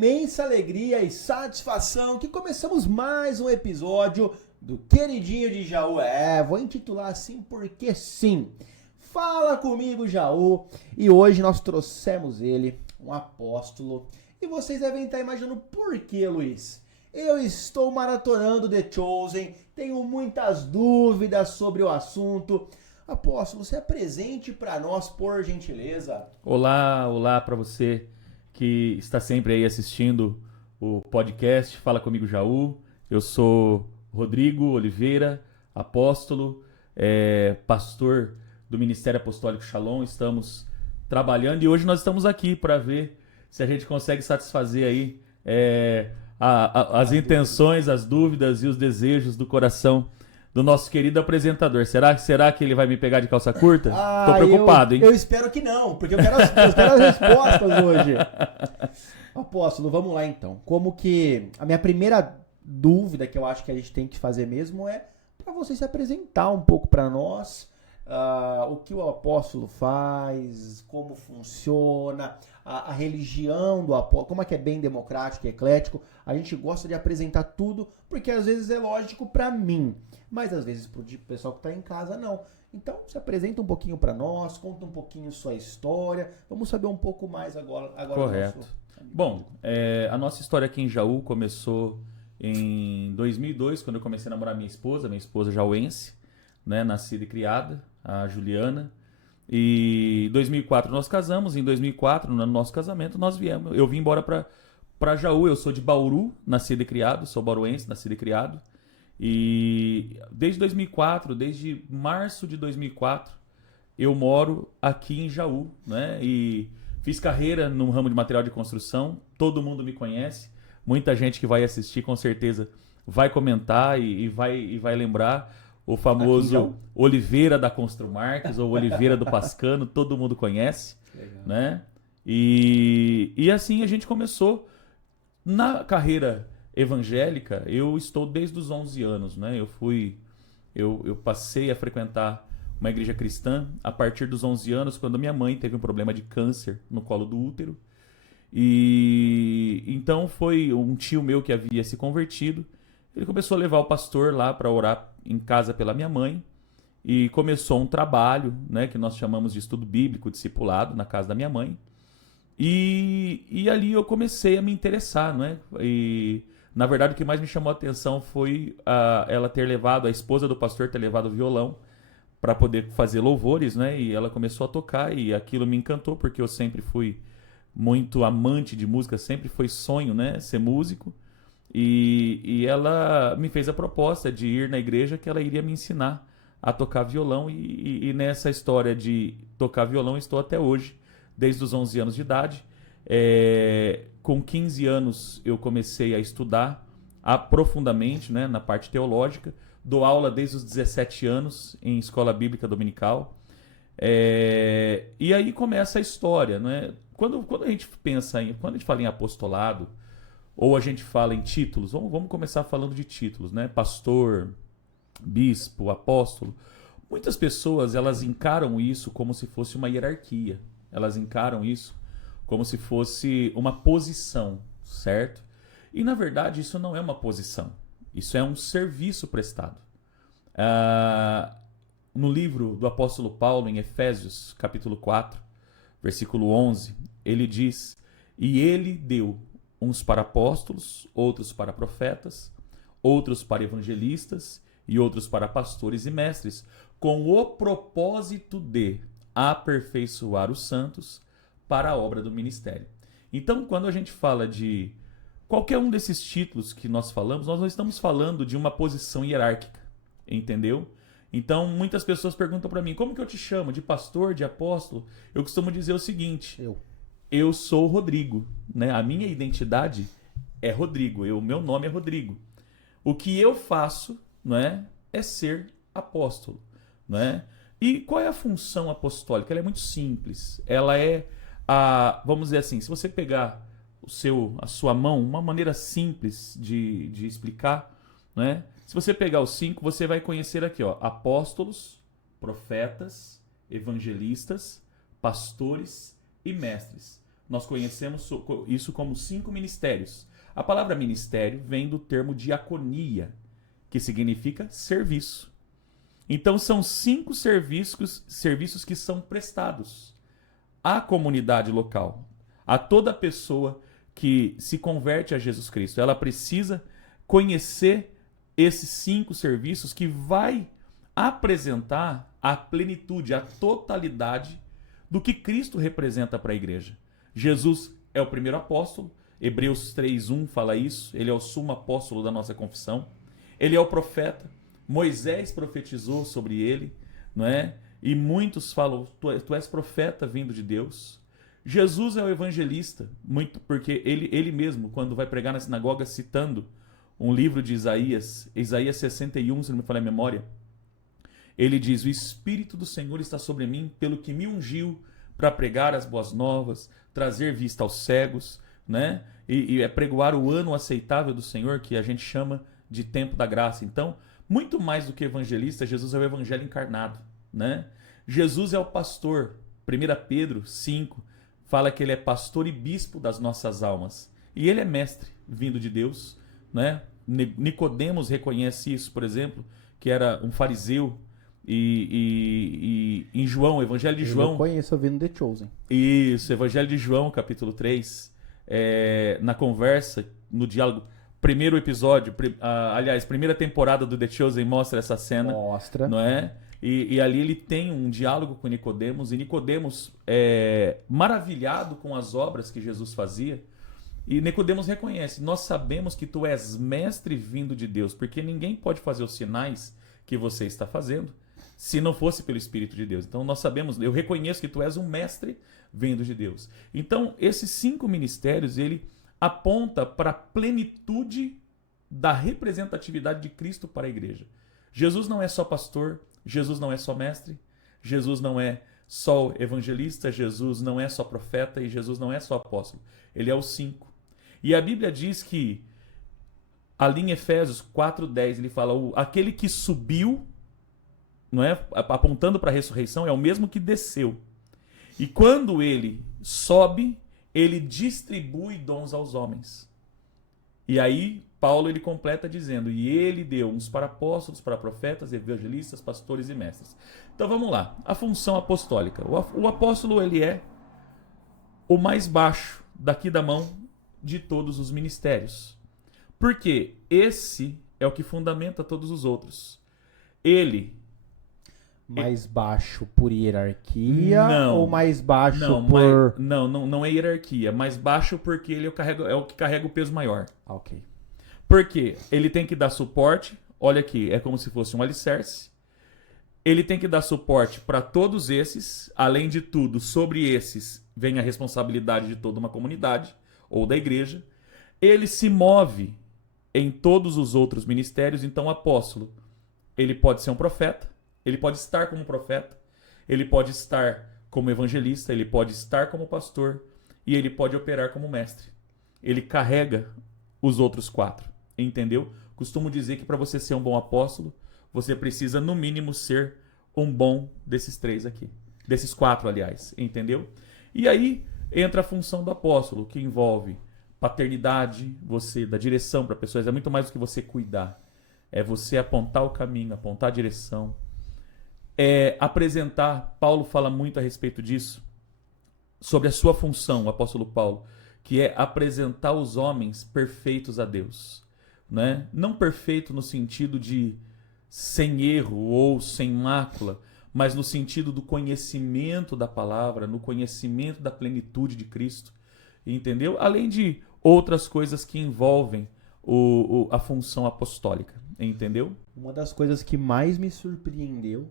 imensa alegria e satisfação que começamos mais um episódio do Queridinho de Jaú. Vou intitular assim porque sim. Fala comigo, Jaú. E hoje nós trouxemos ele, um apóstolo. E vocês devem estar imaginando por que, Luiz? Eu estou maratonando The Chosen, tenho muitas dúvidas sobre o assunto. Apóstolo, você apresente para nós, por gentileza. Olá para você que está sempre aí assistindo o podcast Fala Comigo, Jaú. Eu sou Rodrigo Oliveira, apóstolo, pastor do Ministério Apostólico Shalom. Estamos trabalhando e hoje nós estamos aqui para ver se a gente consegue satisfazer aí as intenções, as dúvidas e os desejos do coração do nosso querido apresentador. Será que ele vai me pegar de calça curta? Tô preocupado, hein? Eu espero que não, porque eu quero as respostas hoje. Apóstolo, vamos lá então. Como que a minha primeira dúvida que eu acho que a gente tem que fazer mesmo é para você se apresentar um pouco para nós, o que o apóstolo faz, como funciona, a religião do apóstolo, como é que é bem democrático e eclético. A gente gosta de apresentar tudo, porque às vezes é lógico para mim, mas às vezes pro pessoal que está em casa não. Então se apresenta um pouquinho para nós, conta um pouquinho sua história, vamos saber um pouco mais agora. Correto. Bom, a nossa história aqui em Jaú começou em 2002, quando eu comecei a namorar minha esposa jauense, né, nascida e criada, a Juliana. E em 2004 nós casamos, em 2004, no nosso casamento, eu vim embora para Jaú. Eu sou de Bauru, nascido e criado, sou bauruense, nascido e criado. E desde 2004, desde março de 2004, eu moro aqui em Jaú, né? E fiz carreira no ramo de material de construção, todo mundo me conhece, muita gente que vai assistir com certeza vai comentar e vai lembrar. O famoso Oliveira da Construmarques, ou Oliveira do Pascano, todo mundo conhece. Legal. Né? E assim a gente começou. Na carreira evangélica, eu estou desde os 11 anos. Né? Eu passei a frequentar uma igreja cristã a partir dos 11 anos, quando minha mãe teve um problema de câncer no colo do útero. E então foi um tio meu que havia se convertido. Ele começou a levar o pastor lá para orar em casa pela minha mãe e começou um trabalho, né, que nós chamamos de estudo bíblico discipulado na casa da minha mãe. E ali eu comecei a me interessar, né? E na verdade o que mais me chamou a atenção foi ela ter levado, a esposa do pastor ter levado o violão para poder fazer louvores, né? E ela começou a tocar e aquilo me encantou, porque eu sempre fui muito amante de música, sempre foi sonho, né, ser músico. E ela me fez a proposta de ir na igreja, que ela iria me ensinar a tocar violão. E nessa história de tocar violão estou até hoje, desde os 11 anos de idade. Com 15 anos eu comecei a estudar profundamente, né, na parte teológica. Dou aula desde os 17 anos em escola bíblica dominical. E aí começa a história. Né? Quando a gente quando a gente fala em apostolado, ou a gente fala em títulos, vamos começar falando de títulos, né? Pastor, bispo, apóstolo. Muitas pessoas, elas encaram isso como se fosse uma hierarquia. Elas encaram isso como se fosse uma posição, certo? E, na verdade, isso não é uma posição. Isso é um serviço prestado. No livro do apóstolo Paulo, em Efésios, capítulo 4, versículo 11, ele diz: "E ele deu uns para apóstolos, outros para profetas, outros para evangelistas e outros para pastores e mestres, com o propósito de aperfeiçoar os santos para a obra do ministério." Então, quando a gente fala de qualquer um desses títulos que nós falamos, nós não estamos falando de uma posição hierárquica, entendeu? Então, muitas pessoas perguntam para mim: como que eu te chamo? De pastor, de apóstolo? Eu costumo dizer o seguinte: eu sou Rodrigo, né? A minha identidade é Rodrigo, meu nome é Rodrigo. O que eu faço, não é ser apóstolo, não é? E qual é a função apostólica? Ela é muito simples. Ela é vamos dizer assim, se você pegar a sua mão, uma maneira simples de explicar, né? Se você pegar os 5, você vai conhecer aqui, ó, apóstolos, profetas, evangelistas, pastores e mestres. nós conhecemos isso como 5 ministérios. A palavra ministério vem do termo diaconia, que significa serviço. Então são 5 serviços que são prestados à comunidade local, a toda pessoa que se converte a Jesus Cristo. Ela precisa conhecer esses 5 serviços que vai apresentar a plenitude, a totalidade do que Cristo representa para a igreja. Jesus é o primeiro apóstolo, Hebreus 3:1 fala isso, ele é o sumo apóstolo da nossa confissão. Ele é o profeta, Moisés profetizou sobre ele, não é? E muitos falam, tu és profeta vindo de Deus. Jesus é o evangelista, muito porque ele mesmo, quando vai pregar na sinagoga, citando um livro de Isaías 61, se não me falha a memória, ele diz, o Espírito do Senhor está sobre mim, pelo que me ungiu para pregar as boas novas, trazer vista aos cegos, né? E pregoar o ano aceitável do Senhor, que a gente chama de tempo da graça. Então, muito mais do que evangelista, Jesus é o evangelho encarnado, né? Jesus é o pastor. 1 Pedro 5 fala que ele é pastor e bispo das nossas almas. E ele é mestre, vindo de Deus, né? Nicodemos reconhece isso, por exemplo, que era um fariseu. E em João, Evangelho de João... Eu conheço ouvindo The Chosen. Isso, Evangelho de João, capítulo 3, na conversa, no diálogo... Primeiro episódio, aliás, primeira temporada do The Chosen mostra essa cena. Mostra. Não é? E ali ele tem um diálogo com Nicodemos, e Nicodemos maravilhado com as obras que Jesus fazia, e Nicodemos reconhece, nós sabemos que tu és mestre vindo de Deus, porque ninguém pode fazer os sinais que você está fazendo se não fosse pelo Espírito de Deus. Então nós sabemos, eu reconheço que tu és um mestre vindo de Deus. Então esses 5 ministérios, ele aponta para a plenitude da representatividade de Cristo para a igreja. Jesus não é só pastor, Jesus não é só mestre, Jesus não é só evangelista, Jesus não é só profeta e Jesus não é só apóstolo. Ele é os 5. E a Bíblia diz que, ali em Efésios 4:10, ele fala, aquele que subiu, não é, apontando para a ressurreição, é o mesmo que desceu. E quando ele sobe, ele distribui dons aos homens. E aí, Paulo ele completa dizendo, e ele deu uns para apóstolos, para profetas, evangelistas, pastores e mestres. Então vamos lá, a função apostólica. O apóstolo ele é o mais baixo daqui da mão de todos os ministérios. Porque esse é o que fundamenta todos os outros. Ele... Mais baixo por hierarquia não, ou mais baixo não, por... Não é hierarquia. Mais baixo porque ele é o que carrega o peso maior. Ok. Porque ele tem que dar suporte. Olha aqui, é como se fosse um alicerce. Ele tem que dar suporte para todos esses. Além de tudo, sobre esses vem a responsabilidade de toda uma comunidade ou da igreja. Ele se move em todos os outros ministérios. Então, o apóstolo, ele pode ser um profeta. Ele pode estar como profeta, ele pode estar como evangelista, ele pode estar como pastor e ele pode operar como mestre. Ele carrega os outros 4, entendeu? Costumo dizer que para você ser um bom apóstolo, você precisa no mínimo ser um bom desses 3 aqui. Desses 4, aliás, entendeu? E aí entra a função do apóstolo, que envolve paternidade, você dar direção para pessoas. É muito mais do que você cuidar. É você apontar o caminho, apontar a direção. Apresentar, Paulo fala muito a respeito disso, sobre a sua função, o apóstolo Paulo, que é apresentar os homens perfeitos a Deus, né? Não perfeito no sentido de sem erro ou sem mácula, mas no sentido do conhecimento da palavra, no conhecimento da plenitude de Cristo, entendeu? Além de outras coisas que envolvem a função apostólica, entendeu? Uma das coisas que mais me surpreendeu,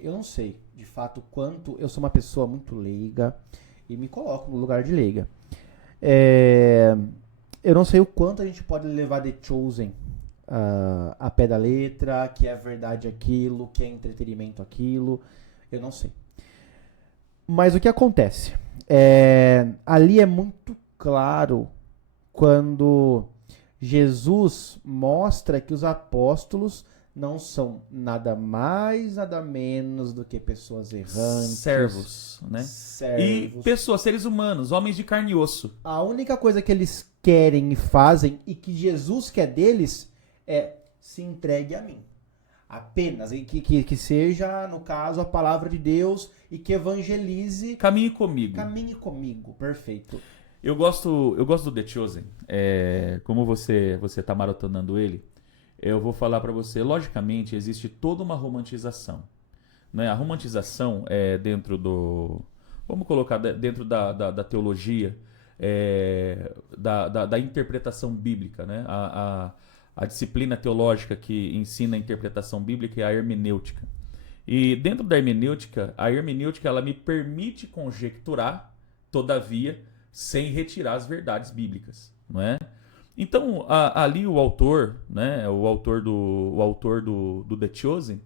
eu não sei, de fato, quanto... Eu sou uma pessoa muito leiga e me coloco no lugar de leiga. Eu não sei o quanto a gente pode levar The Chosen a pé da letra, que é verdade aquilo, que é entretenimento aquilo. Eu não sei. Mas o que acontece? Ali é muito claro quando Jesus mostra que os apóstolos não são nada mais, nada menos do que pessoas errantes. Servos, né? E Servos. pessoas, seres humanos, homens de carne e osso. A única coisa que eles querem e fazem e que Jesus quer deles é se entregue a mim. Apenas. E que seja, no caso, a palavra de Deus e que evangelize. Caminhe comigo. Caminhe comigo. Perfeito. Eu gosto do The Chosen. Como você tá maratonando ele, eu vou falar para você. Logicamente, existe toda uma romantização. Né? A romantização é dentro do... Vamos colocar dentro da teologia, da interpretação bíblica. Né? A disciplina teológica que ensina a interpretação bíblica é a hermenêutica. E dentro da hermenêutica, a hermenêutica ela me permite conjecturar, todavia, sem retirar as verdades bíblicas, não é? Então, ali o autor, né, o autor do The Chosen,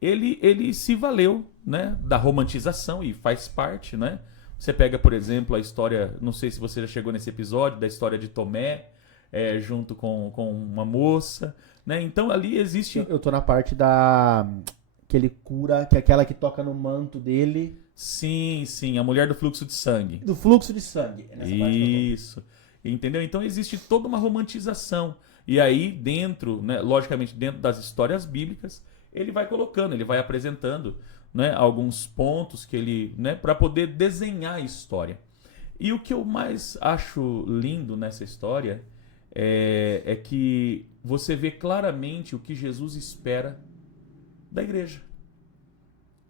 ele se valeu, né, da romantização e faz parte, né? Você pega, por exemplo, a história, não sei se você já chegou nesse episódio, da história de Tomé, junto com uma moça, né? Então ali existe... Eu tô na parte que ele cura, que é aquela que toca no manto dele. Sim, a mulher do fluxo de sangue. Do fluxo de sangue. É nessa parte que eu tô. Isso. Entendeu? Então existe toda uma romantização. E aí dentro, né, logicamente dentro das histórias bíblicas, ele vai colocando, ele vai apresentando, né, alguns pontos que ele, né, para poder desenhar a história. E o que eu mais acho lindo nessa história é que você vê claramente o que Jesus espera da igreja.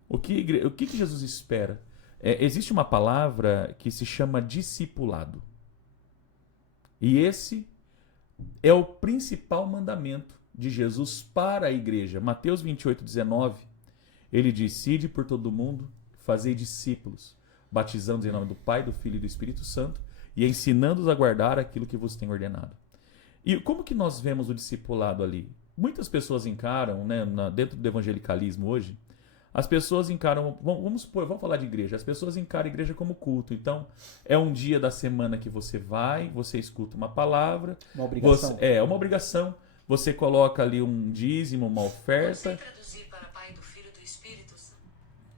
O que Jesus espera? Existe uma palavra que se chama discipulado. E esse é o principal mandamento de Jesus para a igreja. Mateus 28:19, ele diz: Ide por todo o mundo, fazei discípulos, batizando-os em nome do Pai, do Filho e do Espírito Santo, e ensinando-os a guardar aquilo que vos tenho ordenado. E como que nós vemos o discipulado ali? Muitas pessoas encaram, né, dentro do evangelicalismo hoje, as pessoas encaram, vamos falar de igreja, as pessoas encaram a igreja como culto. Então, é um dia da semana que você vai, você escuta uma palavra. Uma obrigação. É uma obrigação. Você coloca ali um dízimo, uma oferta. Você traduzir para Pai, do Filho e do Espírito Santo.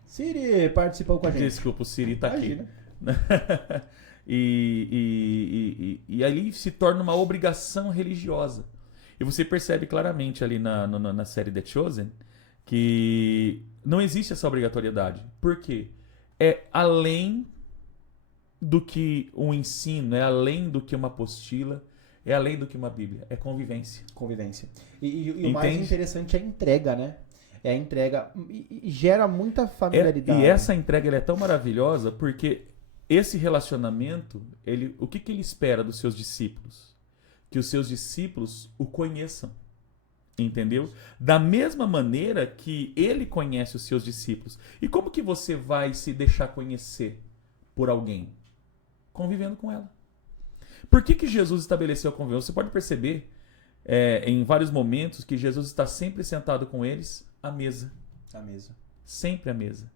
Siri participou com a gente. Desculpa, o Siri tá aqui. Imagina. E ali se torna uma obrigação religiosa. E você percebe claramente ali na série The Chosen que não existe essa obrigatoriedade. Por quê? É além do que um ensino, é além do que uma apostila, é além do que uma Bíblia. É convivência. Convivência. E o mais interessante é a entrega, né? É a entrega. E gera muita familiaridade. E essa entrega ela é tão maravilhosa porque esse relacionamento, o que ele espera dos seus discípulos? Que os seus discípulos o conheçam. Entendeu? Da mesma maneira que ele conhece os seus discípulos. E como que você vai se deixar conhecer por alguém? Convivendo com ela. Por que Jesus estabeleceu a convivência? Você pode perceber em vários momentos que Jesus está sempre sentado com eles à mesa. À mesa. Sempre à mesa.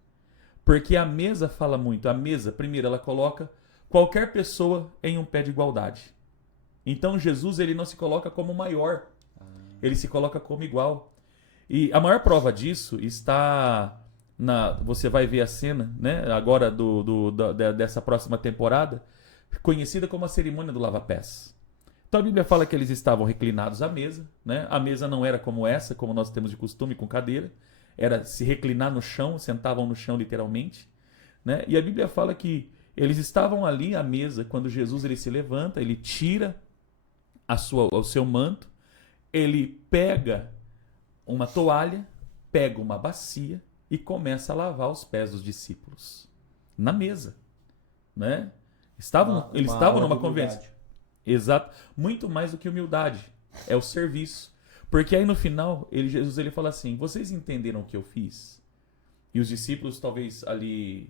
Porque a mesa fala muito. A mesa, primeiro, ela coloca qualquer pessoa em um pé de igualdade. Então Jesus ele não se coloca como maior. Ele se coloca como igual. E a maior prova disso está você vai ver a cena, né, agora dessa próxima temporada, conhecida como a cerimônia do lava-pés. Então a Bíblia fala que eles estavam reclinados à mesa, né? A mesa não era como essa, como nós temos de costume com cadeira, era se reclinar no chão, sentavam no chão literalmente, né? E a Bíblia fala que eles estavam ali à mesa quando Jesus ele se levanta, ele tira o seu manto, ele pega uma toalha, pega uma bacia e começa a lavar os pés dos discípulos. Na mesa. Né? Eles estavam numa conversa. Exato. Muito mais do que humildade. É o serviço. Porque aí no final, Jesus ele fala assim, vocês entenderam o que eu fiz? E os discípulos talvez ali...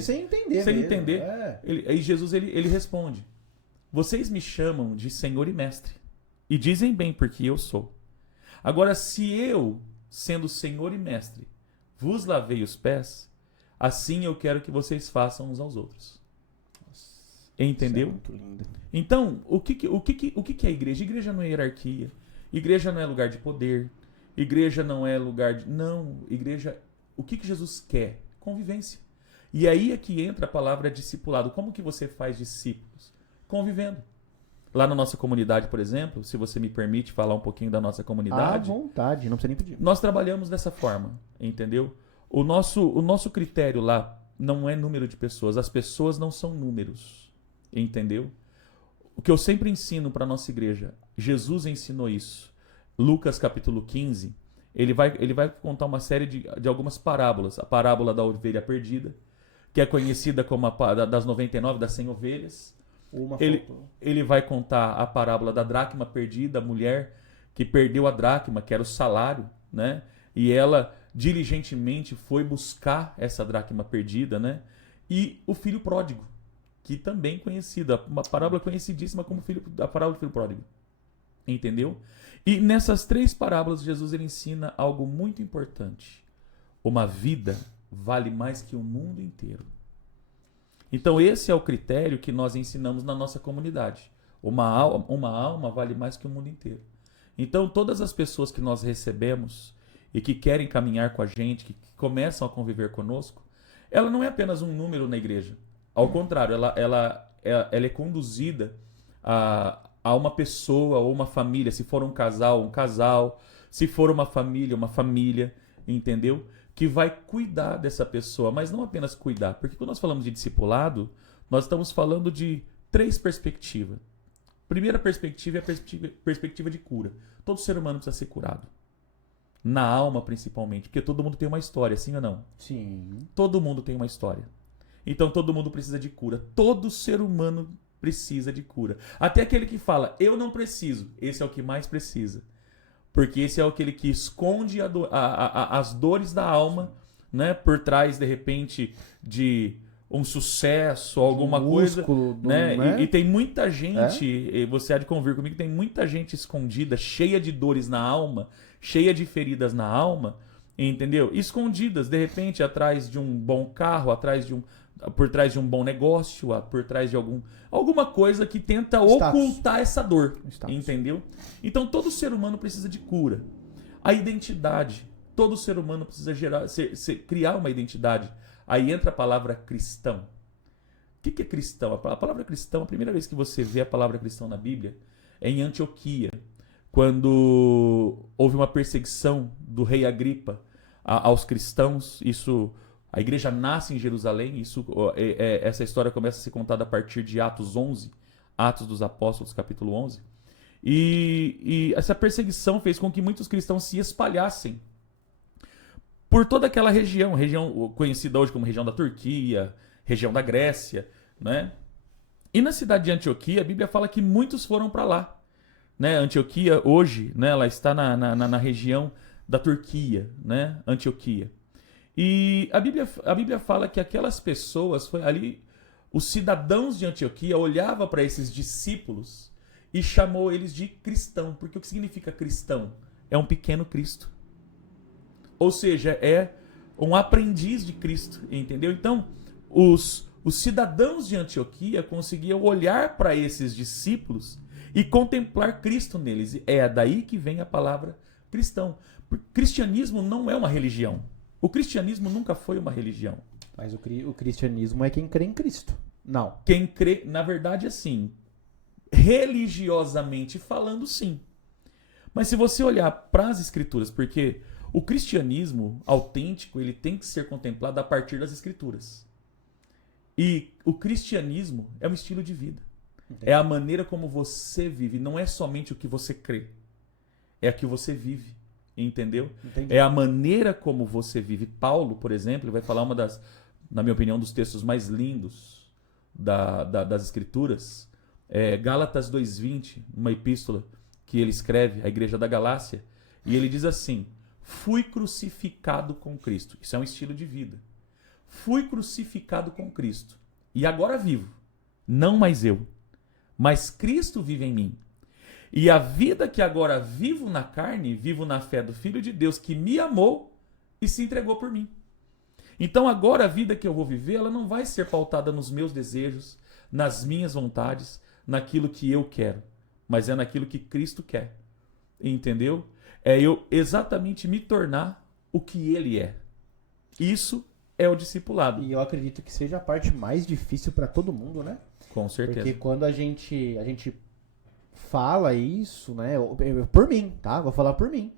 Sem entender. Sem mesmo. entender. Aí Jesus ele responde, vocês me chamam de Senhor e Mestre. E dizem bem, porque eu sou. Agora, se eu, sendo Senhor e Mestre, vos lavei os pés, assim eu quero que vocês façam uns aos outros. Entendeu? Isso é muito lindo. Então, o que é a igreja? A igreja não é hierarquia. Igreja não é lugar de poder. Igreja não é lugar de... Não, igreja... O que Jesus quer? Convivência. E aí é que entra a palavra discipulado. Como que você faz discípulos? Convivendo. Lá na nossa comunidade, por exemplo, se você me permite falar um pouquinho da nossa comunidade... À vontade, não precisa nem pedir. Nós trabalhamos dessa forma, entendeu? O nosso critério lá não é número de pessoas. As pessoas não são números, entendeu? O que eu sempre ensino para a nossa igreja, Jesus ensinou isso. Lucas capítulo 15, ele vai contar uma série de algumas parábolas. A parábola da ovelha perdida, que é conhecida como das 99, das 100 ovelhas. Ele vai contar a parábola da dracma perdida, a mulher que perdeu a dracma, que era o salário, né? E ela diligentemente foi buscar essa dracma perdida, né? E o filho pródigo, que também conhecida, uma parábola conhecidíssima como a parábola do filho pródigo. Entendeu? E nessas 3 parábolas, Jesus ele ensina algo muito importante. Uma vida vale mais que o mundo inteiro. Então esse é o critério que nós ensinamos na nossa comunidade. Uma alma vale mais que o mundo inteiro. Então todas as pessoas que nós recebemos e que querem caminhar com a gente, que começam a conviver conosco, ela não é apenas um número na igreja. Ao contrário, ela é conduzida a uma pessoa ou uma família. Se for um casal. Se for uma família, entendeu? Que vai cuidar dessa pessoa, mas não apenas cuidar. Porque quando nós falamos de discipulado, nós estamos falando de 3 perspectivas. Primeira perspectiva é a perspectiva de cura. Todo ser humano precisa ser curado. Na alma, principalmente. Porque todo mundo tem uma história, sim ou não? Sim. Todo mundo tem uma história. Então todo mundo precisa de cura. Todo ser humano precisa de cura. Até aquele que fala, eu não preciso. Esse é o que mais precisa. Porque esse é aquele que esconde as dores da alma, né? Por trás, de repente, de um sucesso, alguma coisa. Né? E tem muita gente, você há de convir comigo, tem muita gente escondida, cheia de dores na alma, cheia de feridas na alma, entendeu? Escondidas, de repente, atrás de um bom carro, por trás de um bom negócio, por trás de alguma coisa que tenta ocultar essa dor, entendeu? Então todo ser humano precisa de cura. A identidade, todo ser humano precisa criar uma identidade. Aí entra a palavra cristão. O que é cristão? A palavra cristão, a primeira vez que você vê a palavra cristão na Bíblia é em Antioquia, quando houve uma perseguição do rei Agripa aos cristãos. A igreja nasce em Jerusalém, essa história começa a ser contada a partir de Atos 11, Atos dos Apóstolos, capítulo 11. E essa perseguição fez com que muitos cristãos se espalhassem por toda aquela região conhecida hoje como região da Turquia, região da Grécia, né? E na cidade de Antioquia, a Bíblia fala que muitos foram para lá. Né? Antioquia hoje, né, ela está na região da Turquia, né? Antioquia. E a Bíblia fala que aquelas pessoas, os cidadãos de Antioquia olhavam para esses discípulos e chamou eles de cristão. Porque o que significa cristão? É um pequeno Cristo. Ou seja, é um aprendiz de Cristo, entendeu? Então, os cidadãos de Antioquia conseguiam olhar para esses discípulos e contemplar Cristo neles. É daí que vem a palavra cristão. O cristianismo não é uma religião. O cristianismo nunca foi uma religião. Mas o cristianismo é quem crê em Cristo. Não. Quem crê, na verdade, assim, religiosamente falando, sim. Mas se você olhar para as escrituras, porque o cristianismo autêntico, ele tem que ser contemplado a partir das escrituras. E o cristianismo é um estilo de vida. Entendi. É a maneira como você vive, não é somente o que você crê. É a que você vive. Entendeu? Entendi. É a maneira como você vive. Paulo, por exemplo, vai falar na minha opinião, dos textos mais lindos das Escrituras. Gálatas 2:20, uma epístola que ele escreve à igreja da Galácia. E ele diz assim, fui crucificado com Cristo. Isso é um estilo de vida. Fui crucificado com Cristo. E agora vivo. Não mais eu, mas Cristo vive em mim. E a vida que agora vivo na carne, vivo na fé do Filho de Deus que me amou e se entregou por mim. Então agora a vida que eu vou viver, ela não vai ser pautada nos meus desejos, nas minhas vontades, naquilo que eu quero, mas é naquilo que Cristo quer. entendeu? É eu exatamente me tornar o que ele é. Isso é o discipulado. E eu acredito que seja a parte mais difícil para todo mundo, né? Com certeza. Porque quando a gente fala isso, né? Por mim, tá? Vou falar por mim.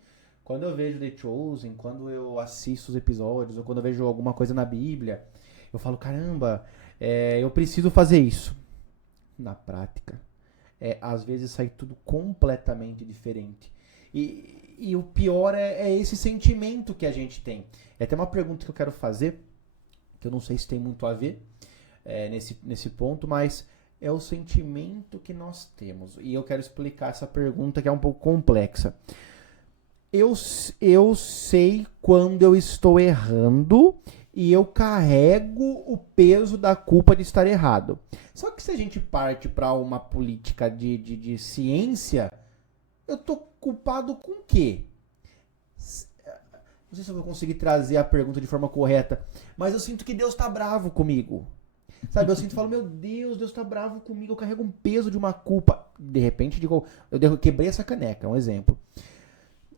Quando eu vejo The Chosen, quando eu assisto os episódios, ou quando eu vejo alguma coisa na Bíblia, eu falo, caramba, eu preciso fazer isso. Na prática, às vezes sai tudo completamente diferente. E o pior é esse sentimento que a gente tem. É até uma pergunta que eu quero fazer, que eu não sei se tem muito a ver nesse ponto, mas é o sentimento que nós temos. E eu quero explicar essa pergunta que é um pouco complexa. Eu sei quando eu estou errando e eu carrego o peso da culpa de estar errado. Só que se a gente parte para uma política de ciência, eu tô culpado com o quê? Não sei se eu vou conseguir trazer a pergunta de forma correta, mas eu sinto que Deus tá bravo comigo. Sabe, eu falo, meu Deus tá bravo comigo, eu carrego um peso de uma culpa. De repente, eu quebrei essa caneca, é um exemplo.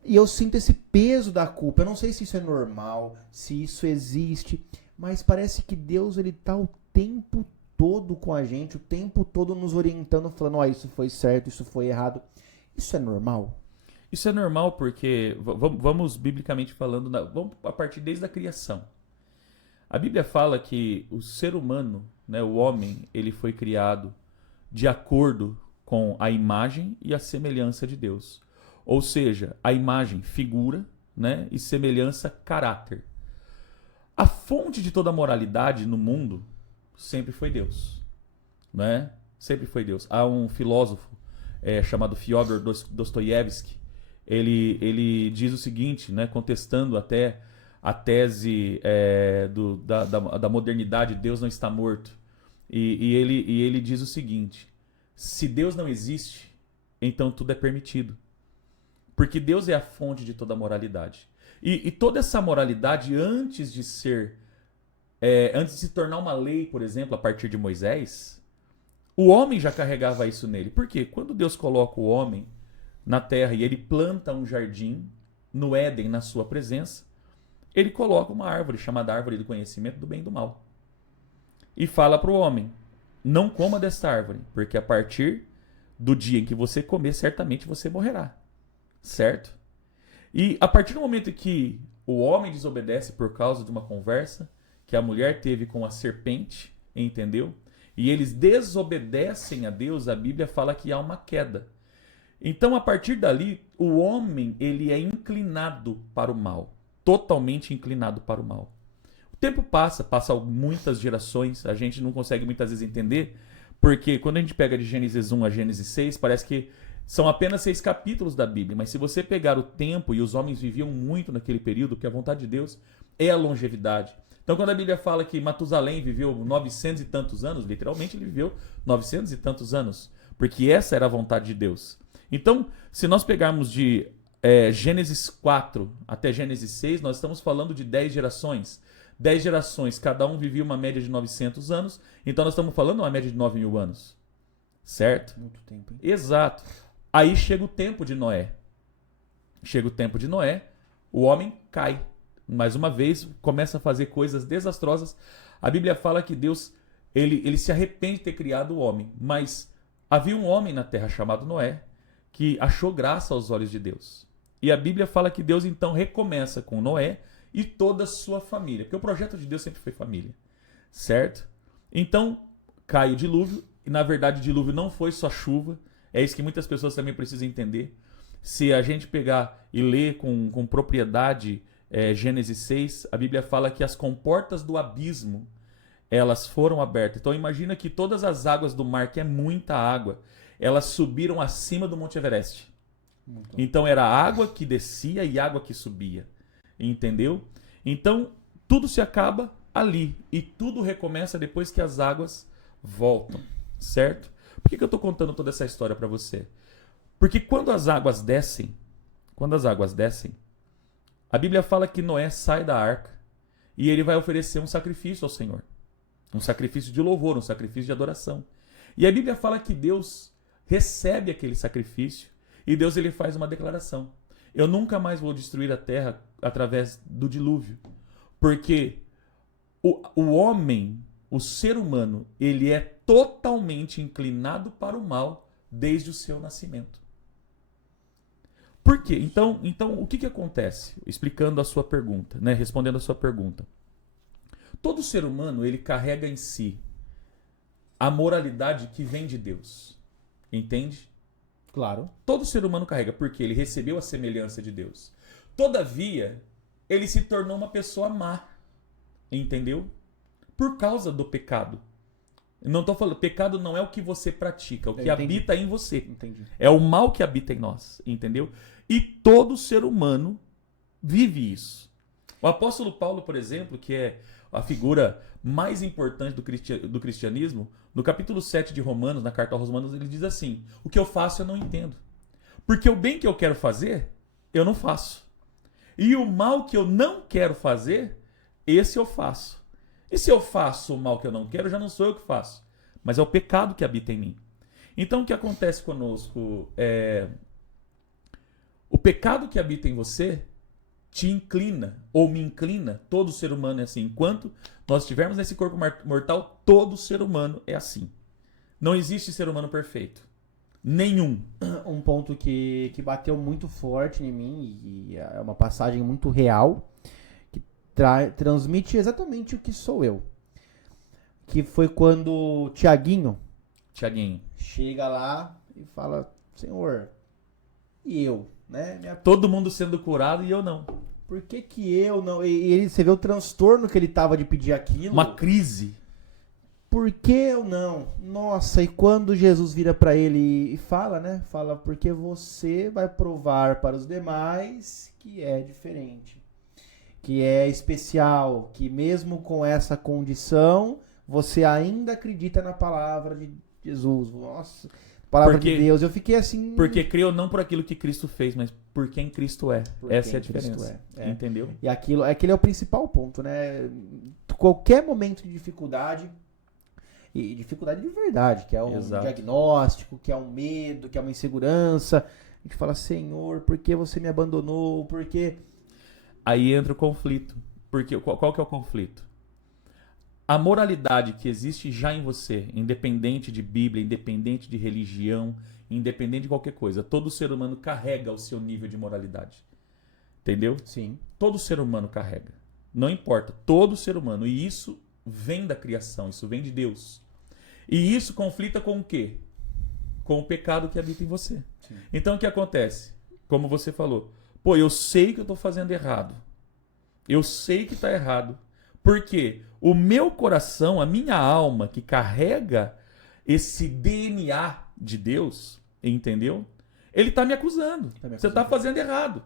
E eu sinto esse peso da culpa. Eu não sei se isso é normal, se isso existe, mas parece que Deus, ele tá o tempo todo com a gente, o tempo todo nos orientando, falando, isso foi certo, isso foi errado. Isso é normal? Isso é normal porque, vamos biblicamente falando, vamos a partir desde a criação. A Bíblia fala que o ser humano, né, o homem, ele foi criado de acordo com a imagem e a semelhança de Deus. Ou seja, a imagem, figura, né, e semelhança, caráter. A fonte de toda a moralidade no mundo sempre foi Deus. Né? Sempre foi Deus. Há um filósofo chamado Fyodor Dostoiévski. Ele diz o seguinte, né, contestando até a tese da modernidade, Deus não está morto. E ele diz o seguinte: se Deus não existe, então tudo é permitido. Porque Deus é a fonte de toda a moralidade. E toda essa moralidade, antes de se tornar uma lei, por exemplo, a partir de Moisés, o homem já carregava isso nele. Por quê? Quando Deus coloca o homem na terra e ele planta um jardim no Éden, na sua presença, ele coloca uma árvore chamada árvore do conhecimento do bem e do mal. E fala para o homem: não coma desta árvore, porque a partir do dia em que você comer, certamente você morrerá. Certo? E a partir do momento que o homem desobedece por causa de uma conversa que a mulher teve com a serpente, entendeu? E eles desobedecem a Deus, a Bíblia fala que há uma queda. Então, a partir dali, o homem, ele é inclinado para o mal. Totalmente inclinado para o mal. O tempo passa muitas gerações, a gente não consegue muitas vezes entender, porque quando a gente pega de Gênesis 1 a Gênesis 6, parece que são apenas 6 capítulos da Bíblia, mas se você pegar o tempo, e os homens viviam muito naquele período, que a vontade de Deus é a longevidade. Então, quando a Bíblia fala que Matusalém viveu 900 e tantos anos, literalmente ele viveu 900 e tantos anos, porque essa era a vontade de Deus. Então, se nós pegarmos de Gênesis 4 até Gênesis 6, nós estamos falando de 10 gerações. 10 gerações, cada um vivia uma média de 900 anos, então nós estamos falando uma média de 9.000 anos. Certo? Muito tempo, hein? Exato. Aí chega o tempo de Noé. O homem cai. Mais uma vez, começa a fazer coisas desastrosas. A Bíblia fala que Deus, ele se arrepende de ter criado o homem. Mas havia um homem na terra chamado Noé, que achou graça aos olhos de Deus. E a Bíblia fala que Deus então recomeça com Noé e toda a sua família. Porque o projeto de Deus sempre foi família. Certo? Então, cai o dilúvio. E na verdade o dilúvio não foi só chuva. É isso que muitas pessoas também precisam entender. Se a gente pegar e ler com propriedade Gênesis 6, a Bíblia fala que as comportas do abismo, elas foram abertas. Então imagina que todas as águas do mar, que é muita água, elas subiram acima do Monte Everest. Então era água que descia e água que subia. Entendeu? Então tudo se acaba ali. E tudo recomeça depois que as águas voltam. Certo? Por que eu estou contando toda essa história para você? Porque quando as águas descem, a Bíblia fala que Noé sai da arca e ele vai oferecer um sacrifício ao Senhor. Um sacrifício de louvor, um sacrifício de adoração. E a Bíblia fala que Deus recebe aquele sacrifício E Deus ele faz uma declaração. Eu nunca mais vou destruir a terra através do dilúvio. Porque o homem, o ser humano, ele é totalmente inclinado para o mal desde o seu nascimento. Por quê? Então o que acontece? Explicando a sua pergunta, né? Respondendo a sua pergunta. Todo ser humano, ele carrega em si a moralidade que vem de Deus. Entende? Claro. Todo ser humano carrega, porque ele recebeu a semelhança de Deus. Todavia, ele se tornou uma pessoa má. Entendeu? Por causa do pecado. Não estou falando, pecado não é o que você pratica, é o que habita em você. Entendi. É o mal que habita em nós, entendeu? E todo ser humano vive isso. O apóstolo Paulo, por exemplo, que é a figura mais importante do cristianismo, no capítulo 7 de Romanos, na carta aos Romanos, ele diz assim: o que eu faço eu não entendo. Porque o bem que eu quero fazer, eu não faço. E o mal que eu não quero fazer, esse eu faço. E se eu faço o mal que eu não quero, já não sou eu que faço. Mas é o pecado que habita em mim. Então o que acontece conosco é... O pecado que habita em você te inclina, ou me inclina, todo ser humano é assim. Enquanto nós estivermos nesse corpo mortal, todo ser humano é assim. Não existe ser humano perfeito. Nenhum. Um ponto que bateu muito forte em mim, e é uma passagem muito real, que transmite exatamente o que sou eu. Que foi quando Tiaguinho chega lá e fala: Senhor, e eu? Né? Todo mundo sendo curado e eu não. Por que eu não? E você vê o transtorno que ele tava de pedir aquilo. Uma crise. Por que eu não? Nossa, e quando Jesus vira pra ele e fala, né? Fala, porque você vai provar para os demais que é diferente, que é especial, que mesmo com essa condição, você ainda acredita na palavra de Jesus. Nossa, palavra de Deus. Eu fiquei assim... Porque creu não por aquilo que Cristo fez, mas por quem Cristo é. Por Essa quem é a diferença. Cristo é. Entendeu? E aquele é o principal ponto, né? Qualquer momento de dificuldade, e dificuldade de verdade, que é um Exato. diagnóstico, que é um medo, que é uma insegurança, a gente fala: Senhor, por que você me abandonou? Por que... Aí entra o conflito. Porque qual que é o conflito? A moralidade que existe já em você, independente de Bíblia, independente de religião, independente de qualquer coisa, todo ser humano carrega o seu nível de moralidade. Entendeu? Sim. Todo ser humano carrega. Não importa, todo ser humano. E isso vem da criação, isso vem de Deus. E isso conflita com o quê? Com o pecado que habita em você. Sim. Então o que acontece? Como você falou, pô, eu sei que eu estou fazendo errado. Eu sei que está errado. Porque o meu coração, a minha alma que carrega esse DNA de Deus, entendeu? Ele está me acusando. Você está fazendo errado.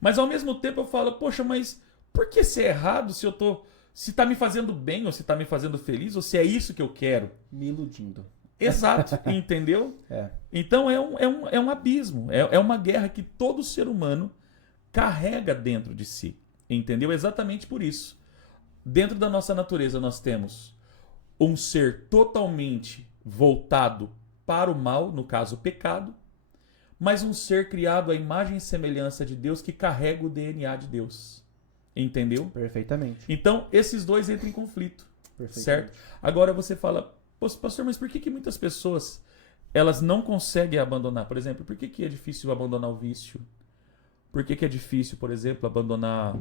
Mas ao mesmo tempo eu falo: poxa, mas por que ser errado se eu tô... Se está me fazendo bem, ou se está me fazendo feliz, ou se é isso que eu quero? Me iludindo. Exato, entendeu? É. Então é um abismo, é uma guerra que todo ser humano carrega dentro de si, entendeu? Exatamente por isso. Dentro da nossa natureza nós temos um ser totalmente voltado para o mal, no caso o pecado, mas um ser criado à imagem e semelhança de Deus que carrega o DNA de Deus, entendeu? Perfeitamente. Então esses dois entram em conflito, Perfeitamente. certo? Agora você fala: pastor, mas por que muitas pessoas elas não conseguem abandonar? Por exemplo, por que é difícil abandonar o vício? Por que é difícil, por exemplo, abandonar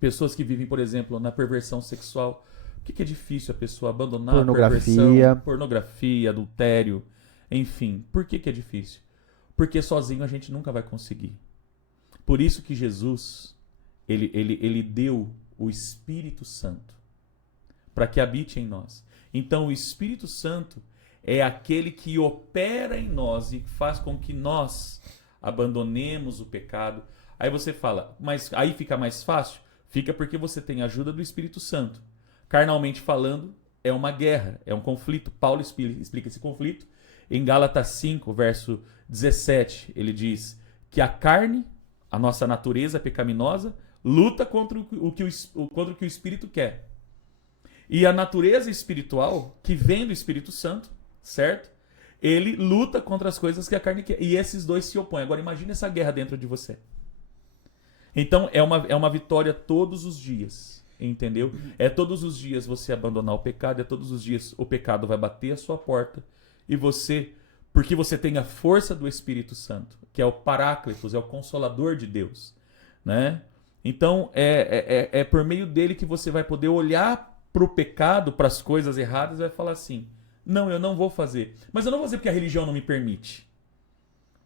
pessoas que vivem, por exemplo, na perversão sexual? Por que é difícil a pessoa abandonar a pornografia, adultério, enfim? Por que é difícil? Porque sozinho a gente nunca vai conseguir. Por isso que Jesus, ele deu o Espírito Santo para que habite em nós. Então o Espírito Santo é aquele que opera em nós e faz com que nós abandonemos o pecado. Aí você fala: mas aí fica mais fácil? Fica porque você tem a ajuda do Espírito Santo. Carnalmente falando, é uma guerra, é um conflito. Paulo explica esse conflito em Gálatas 5, verso 17. Ele diz que a carne, a nossa natureza pecaminosa, luta contra o que o Espírito quer. E a natureza espiritual, que vem do Espírito Santo, certo? ele luta contra as coisas que a carne quer. E esses dois se opõem. Agora imagine essa guerra dentro de você. Então é uma vitória todos os dias. Entendeu? É todos os dias você abandonar o pecado, é todos os dias o pecado vai bater a sua porta e você, porque você tem a força do Espírito Santo, que é o Paráclitos, é o Consolador de Deus, né? Então é por meio dele que você vai poder olhar para o pecado, para as coisas erradas e vai falar assim, não, eu não vou fazer. Mas eu não vou fazer porque a religião não me permite.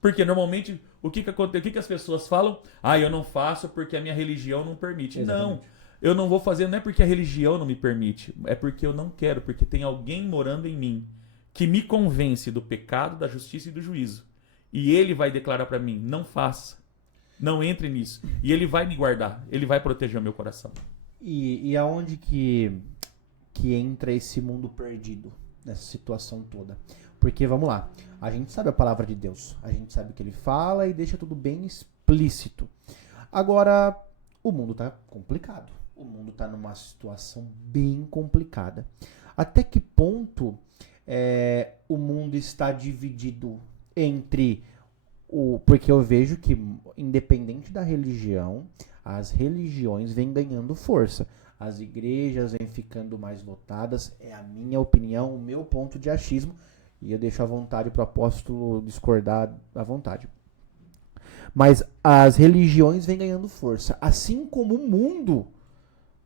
Porque normalmente, o que as pessoas falam? Ah, eu não faço porque a minha religião não permite. Exatamente. Não, eu não vou fazer não é porque a religião não me permite. É porque eu não quero, porque tem alguém morando em mim que me convence do pecado, da justiça e do juízo. E ele vai declarar para mim, não faça, não entre nisso. E ele vai me guardar, ele vai proteger o meu coração. E aonde que entra esse mundo perdido nessa situação toda? Porque, vamos lá, a gente sabe a palavra de Deus, a gente sabe o que ele fala e deixa tudo bem explícito. Agora, o mundo tá complicado, o mundo tá numa situação bem complicada. Até que ponto o mundo está dividido entre porque eu vejo que, independente da religião, as religiões vêm ganhando força. As igrejas vêm ficando mais lotadas. É a minha opinião, o meu ponto de achismo. E eu deixo à vontade para o apóstolo discordar à vontade. Mas as religiões vêm ganhando força. Assim como o mundo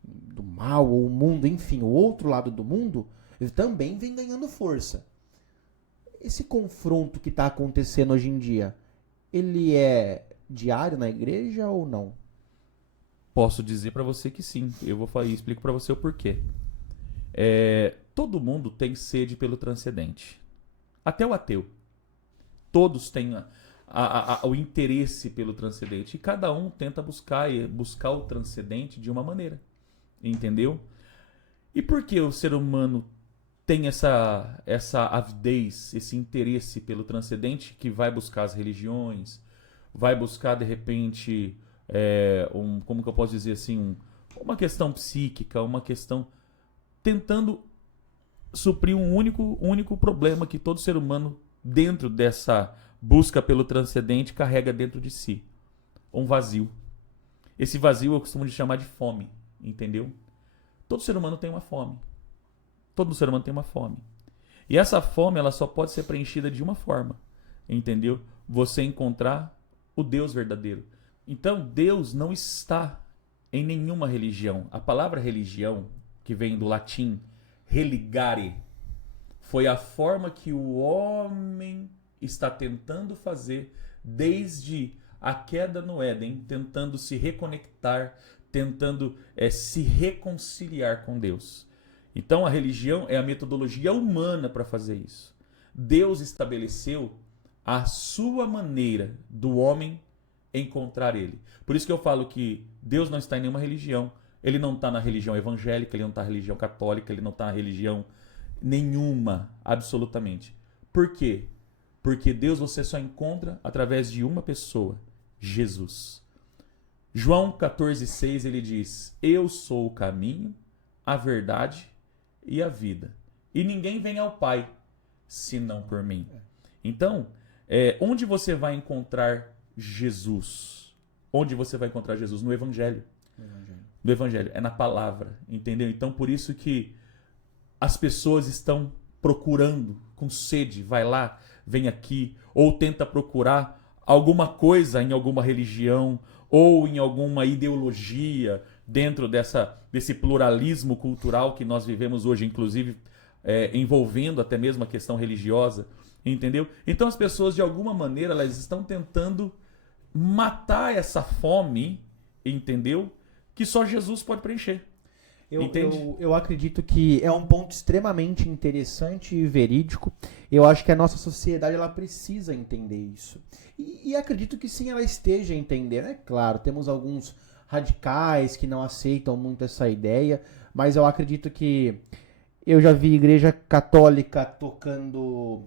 do mal, ou o mundo, enfim, o outro lado do mundo, ele também vem ganhando força. Esse confronto que está acontecendo hoje em dia, ele é diário na igreja ou não? Posso dizer para você que sim. Eu vou falar e explico para você o porquê. Todo mundo tem sede pelo transcendente. Até o ateu. Todos têm o interesse pelo transcendente. E cada um tenta buscar o transcendente de uma maneira. Entendeu? E por que o ser humano tem essa avidez, esse interesse pelo transcendente que vai buscar as religiões, vai buscar de repente, como que eu posso dizer assim, uma questão psíquica, uma questão tentando suprir um único problema que todo ser humano dentro dessa busca pelo transcendente carrega dentro de si, um vazio. Esse vazio eu costumo chamar de fome, entendeu? Todo ser humano tem uma fome. Todo ser humano tem uma fome. E essa fome, ela só pode ser preenchida de uma forma. Entendeu? Você encontrar o Deus verdadeiro. Então, Deus não está em nenhuma religião. A palavra religião, que vem do latim religare, foi a forma que o homem está tentando fazer desde a queda no Éden, tentando se reconectar, tentando se reconciliar com Deus. Então a religião é a metodologia humana para fazer isso. Deus estabeleceu a sua maneira do homem encontrar ele. Por isso que eu falo que Deus não está em nenhuma religião. Ele não está na religião evangélica, ele não está na religião católica, ele não está na religião nenhuma, absolutamente. Por quê? Porque Deus você só encontra através de uma pessoa, Jesus. João 14,6 ele diz, eu sou o caminho, a verdade e a vida. E ninguém vem ao Pai, senão por mim. Então, onde você vai encontrar Jesus? Onde você vai encontrar Jesus? No Evangelho. No Evangelho. É na palavra, entendeu? Então, por isso que as pessoas estão procurando com sede, vai lá, vem aqui, ou tenta procurar alguma coisa em alguma religião, ou em alguma ideologia, dentro desse pluralismo cultural que nós vivemos hoje, inclusive envolvendo até mesmo a questão religiosa, entendeu? Então as pessoas, de alguma maneira, elas estão tentando matar essa fome, entendeu? Que só Jesus pode preencher. Eu acredito que é um ponto extremamente interessante e verídico. Eu acho que a nossa sociedade ela precisa entender isso. E acredito que sim, ela esteja entendendo. É claro, temos alguns radicais que não aceitam muito essa ideia, mas eu acredito que eu já vi igreja católica tocando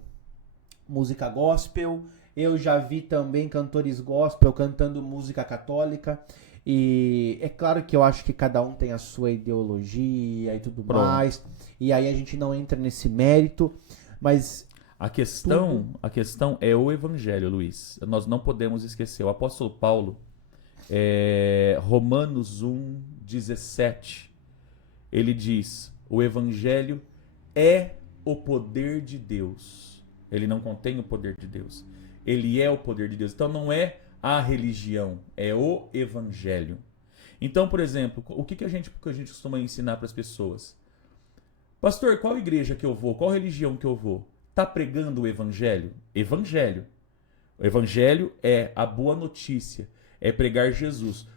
música gospel, eu já vi também cantores gospel cantando música católica. E é claro que eu acho que cada um tem a sua ideologia e tudo mais. E aí a gente não entra nesse mérito. Mas A questão é o evangelho, Luiz. Nós não podemos esquecer. O apóstolo Paulo, Romanos 1:17, ele diz: o evangelho é o poder de Deus. Ele não contém o poder de Deus. Ele é o poder de Deus. Então não é a religião, é o evangelho. Então, por exemplo, o que a gente costuma ensinar para as pessoas? Pastor, qual igreja que eu vou? Qual religião que eu vou? Está pregando o evangelho? Evangelho. O evangelho é a boa notícia, é pregar Jesus.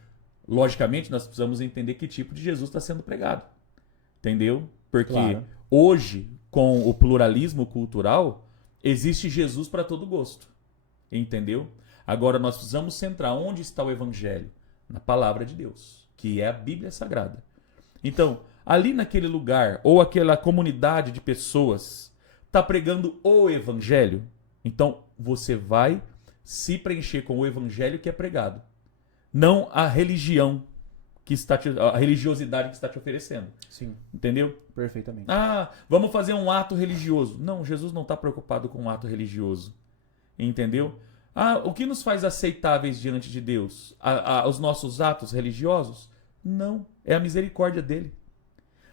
Logicamente, nós precisamos entender que tipo de Jesus está sendo pregado. Entendeu? Porque hoje, com o pluralismo cultural, existe Jesus para todo gosto. Entendeu? Agora nós precisamos centrar onde está o evangelho? Na palavra de Deus, que é a Bíblia Sagrada. Então, ali naquele lugar, ou aquela comunidade de pessoas, está pregando o evangelho, então você vai se preencher com o evangelho que é pregado. Não a religião a religiosidade que está te oferecendo. Sim. Entendeu? Perfeitamente. Vamos fazer um ato religioso. Não, Jesus não está preocupado com um ato religioso. Entendeu? O que nos faz aceitáveis diante de Deus? Os nossos atos religiosos? Não, é a misericórdia dele.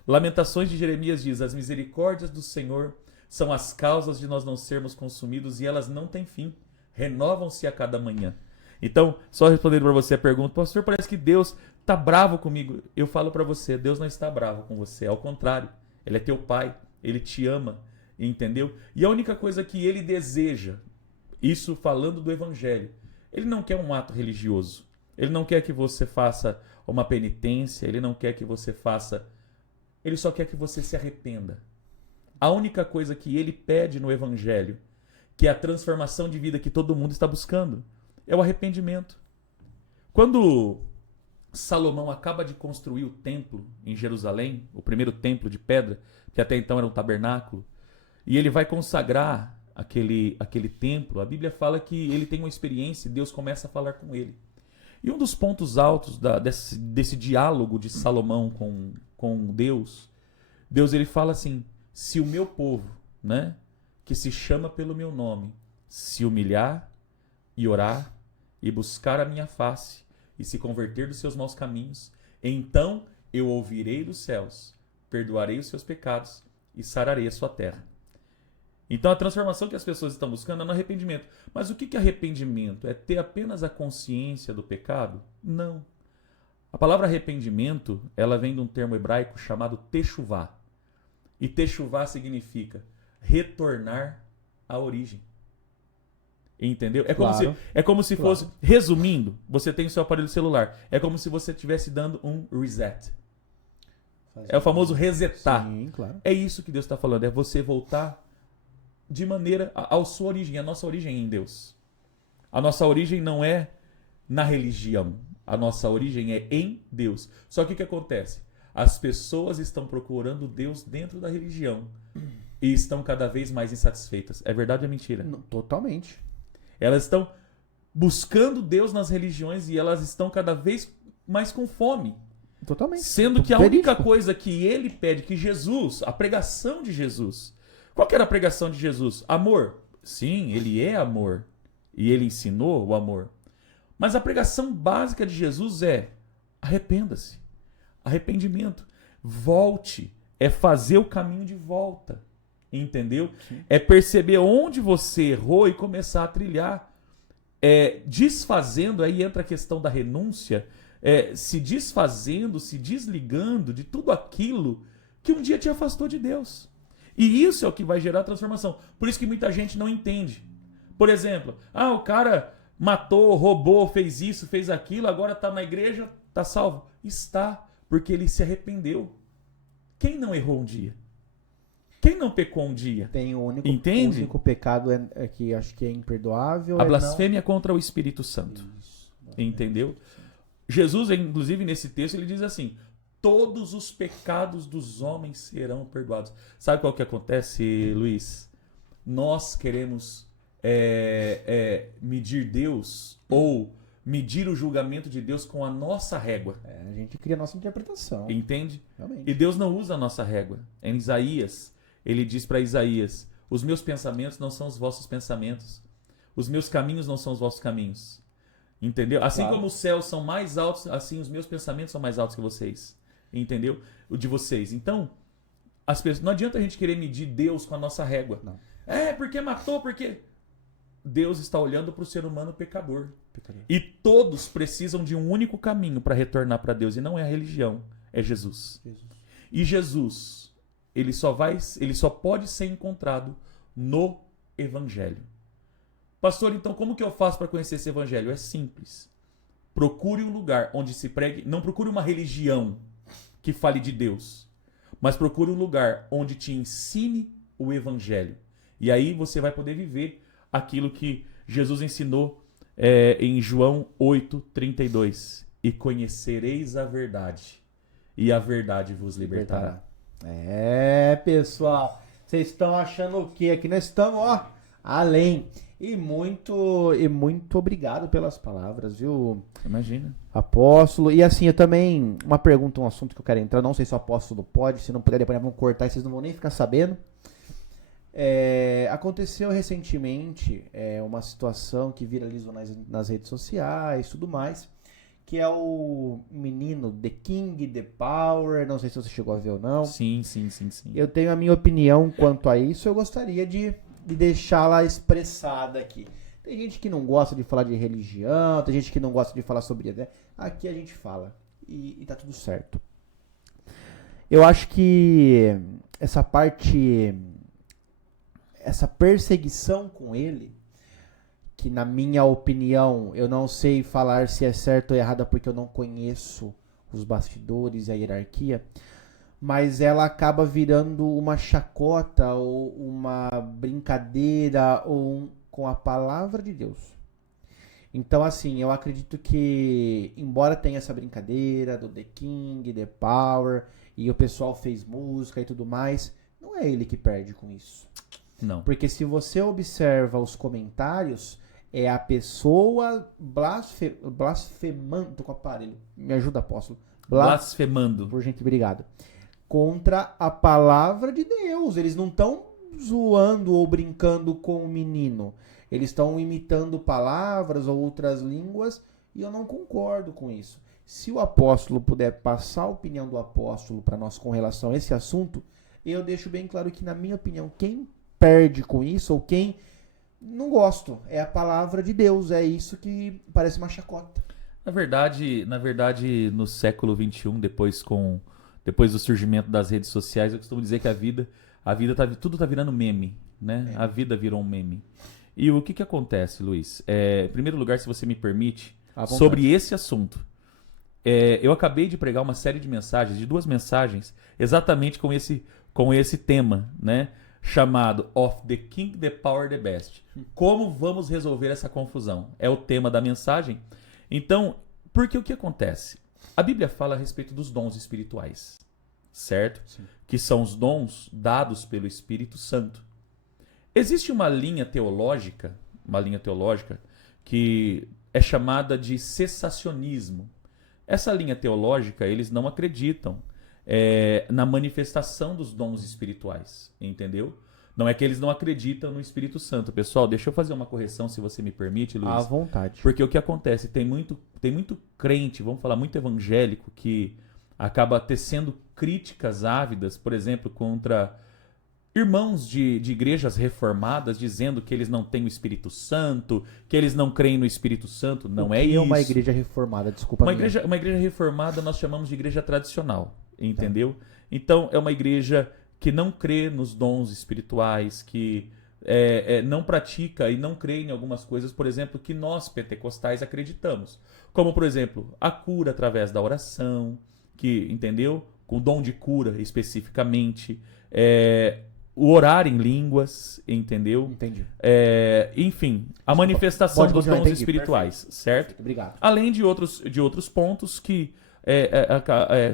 Lamentações de Jeremias diz: as misericórdias do Senhor são as causas de nós não sermos consumidos e elas não têm fim. Renovam-se a cada manhã. Então, só respondendo para você a pergunta: pastor, parece que Deus está bravo comigo. Eu falo para você, Deus não está bravo com você. Ao contrário, Ele é teu Pai, Ele te ama, entendeu? E a única coisa que Ele deseja, isso falando do Evangelho, Ele não quer um ato religioso. Ele não quer que você faça uma penitência, Ele não quer que você faça... Ele só quer que você se arrependa. A única coisa que Ele pede no Evangelho, que é a transformação de vida que todo mundo está buscando, é o arrependimento. Quando Salomão acaba de construir o templo em Jerusalém, o primeiro templo de pedra, que até então era um tabernáculo, e ele vai consagrar aquele templo, a Bíblia fala que ele tem uma experiência e Deus começa a falar com ele. E um dos pontos altos desse diálogo de Salomão com Deus ele fala assim: se o meu povo, né, que se chama pelo meu nome, se humilhar e orar e buscar a minha face e se converter dos seus maus caminhos, então eu ouvirei dos céus, perdoarei os seus pecados e sararei a sua terra. Então a transformação que as pessoas estão buscando é no arrependimento. Mas o que é arrependimento? É ter apenas a consciência do pecado? Não. A palavra arrependimento, ela vem de um termo hebraico chamado techuvá. E techuvá significa retornar à origem. Entendeu? É como se fosse, resumindo, você tem o seu aparelho celular. É como se você estivesse dando um reset. É o famoso resetar. Sim, claro. É isso que Deus está falando. É você voltar de maneira à sua origem. A nossa origem é em Deus. A nossa origem não é na religião. A nossa origem é em Deus. Só que o que acontece? As pessoas estão procurando Deus dentro da religião e estão cada vez mais insatisfeitas. É verdade ou é mentira? Não, totalmente. Elas estão buscando Deus nas religiões e elas estão cada vez mais com fome. Totalmente. Sendo que a única coisa que ele pede, que Jesus, a pregação de Jesus... Qual que era a pregação de Jesus? Amor. Sim, ele é amor. E ele ensinou o amor. Mas a pregação básica de Jesus é: arrependa-se. Arrependimento. Volte. É fazer o caminho de volta. Entendeu? Sim. É perceber onde você errou e começar a trilhar. Desfazendo, aí entra a questão da renúncia, se desfazendo, se desligando de tudo aquilo que um dia te afastou de Deus. E isso é o que vai gerar transformação. Por isso que muita gente não entende. Por exemplo, o cara matou, roubou, fez isso, fez aquilo, agora está na igreja, está salvo. Está, porque ele se arrependeu. Quem não errou um dia? Quem não pecou um dia? Tem o único, Entende? O único pecado que acho que é imperdoável. A blasfêmia contra o Espírito Santo. Isso. Entendeu? Jesus, inclusive, nesse texto, ele diz assim: todos os pecados dos homens serão perdoados. Sabe qual que acontece, Luiz? Nós queremos medir Deus ou medir o julgamento de Deus com a nossa régua. A gente cria a nossa interpretação. Entende? Realmente. E Deus não usa a nossa régua. Em Isaías, ele diz para Isaías: Os meus pensamentos não são os vossos pensamentos. Os meus caminhos não são os vossos caminhos. Entendeu? Assim Claro. como os céus são mais altos, assim os meus pensamentos são mais altos que vocês. Entendeu? O de vocês. Então, as pessoas, não adianta a gente querer medir Deus com a nossa régua. Não. Porque matou, porque... Deus está olhando para o ser humano pecador. E todos precisam de um único caminho para retornar para Deus. E não é a religião, é Jesus. E Jesus, ele só pode ser encontrado no Evangelho. Pastor, então como que eu faço para conhecer esse Evangelho? É simples. Procure um lugar onde se pregue. Não procure uma religião que fale de Deus. Mas procure um lugar onde te ensine o Evangelho. E aí você vai poder viver aquilo que Jesus ensinou em João 8:32. E conhecereis a verdade, e a verdade vos libertará. Pessoal, vocês estão achando o quê? Aqui nós estamos, além. E muito obrigado pelas palavras, viu? Imagina. Apóstolo. E assim, eu também, uma pergunta, um assunto que eu quero entrar, não sei se o apóstolo pode, se não puder, depois nós vamos cortar e vocês não vão nem ficar sabendo. Aconteceu recentemente uma situação que viralizou nas redes sociais e tudo mais, que é o menino The King, The Power, não sei se você chegou a ver ou não. Sim. Eu tenho a minha opinião quanto a isso, eu gostaria de deixá-la expressada aqui. Tem gente que não gosta de falar de religião, tem gente que não gosta de falar sobre... Né? Aqui a gente fala e tá tudo certo. Eu acho que essa perseguição com ele, que na minha opinião, eu não sei falar se é certo ou errado porque eu não conheço os bastidores e a hierarquia, mas ela acaba virando uma chacota ou uma brincadeira com a palavra de Deus. Então, assim, eu acredito que, embora tenha essa brincadeira do The King, The Power, e o pessoal fez música e tudo mais, não é ele que perde com isso. Não. Porque se você observa os comentários, é a pessoa blasfemando. Tô com o aparelho. Me ajuda, apóstolo. Blasfemando. Por gente, obrigado. Contra a palavra de Deus. Eles não estão zoando ou brincando com o menino. Eles estão imitando palavras ou outras línguas e eu não concordo com isso. Se o apóstolo puder passar a opinião do apóstolo para nós com relação a esse assunto, eu deixo bem claro que, na minha opinião, quem perde com isso ou quem não gosta é a palavra de Deus. É isso que parece uma chacota. Na verdade, no século XXI, depois do surgimento das redes sociais, eu costumo dizer que tudo tá virando meme, né? A vida virou um meme. E o que acontece, Luiz? Em primeiro lugar, se você me permite, sobre esse assunto, eu acabei de pregar uma série de mensagens, de 2 mensagens, exatamente com esse tema, né? Chamado Of the King, the Power, the Best. Como vamos resolver essa confusão? É o tema da mensagem. Então, porque o que acontece? A Bíblia fala a respeito dos dons espirituais, certo? Sim. Que são os dons dados pelo Espírito Santo. Existe uma linha teológica que é chamada de cessacionismo. Essa linha teológica, eles não acreditam na manifestação dos dons espirituais, entendeu? Não é que eles não acreditam no Espírito Santo. Pessoal, deixa eu fazer uma correção, se você me permite, Luiz. À vontade. Porque o que acontece? Tem muito crente, vamos falar, muito evangélico, que acaba tecendo críticas ávidas, por exemplo, contra irmãos de igrejas reformadas, dizendo que eles não têm o Espírito Santo, que eles não creem no Espírito Santo. Não é isso. O que é uma igreja reformada? Desculpa. Uma igreja reformada nós chamamos de igreja tradicional, entendeu? Tá. Então, é uma igreja que não crê nos dons espirituais, que não pratica e não crê em algumas coisas, por exemplo, que nós pentecostais acreditamos. Como, por exemplo, a cura através da oração, que, entendeu? Com o dom de cura especificamente. O orar em línguas, entendeu? Entendi. Enfim, a manifestação dos dons espirituais, perfeito. Certo? Obrigado. Além de outros pontos que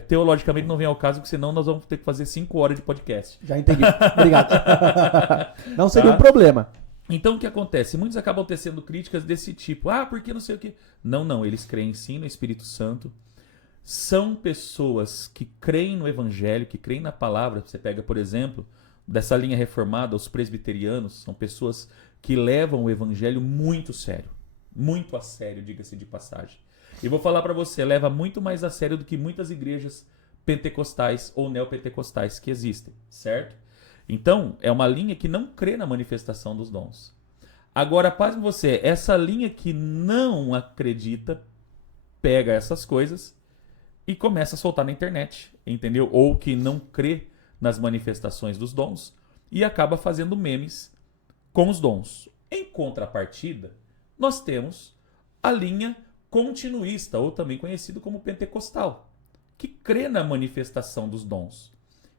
teologicamente não vem ao caso, porque senão nós vamos ter que fazer 5 horas de podcast. Já entendi. Obrigado. Não seria um problema. Então o que acontece? Muitos acabam tecendo críticas desse tipo. Porque não sei o quê. Não, eles creem sim no Espírito Santo. São pessoas que creem no Evangelho, que creem na palavra. Você pega, por exemplo, dessa linha reformada, os presbiterianos, são pessoas que levam o evangelho muito sério. Muito a sério, diga-se de passagem. E vou falar para você, leva muito mais a sério do que muitas igrejas pentecostais ou neopentecostais que existem, certo? Então, é uma linha que não crê na manifestação dos dons. Agora, pasme você, essa linha que não acredita, pega essas coisas e começa a soltar na internet, entendeu? Ou que não crê nas manifestações dos dons e acaba fazendo memes com os dons. Em contrapartida, nós temos a linha continuista, ou também conhecido como pentecostal, que crê na manifestação dos dons,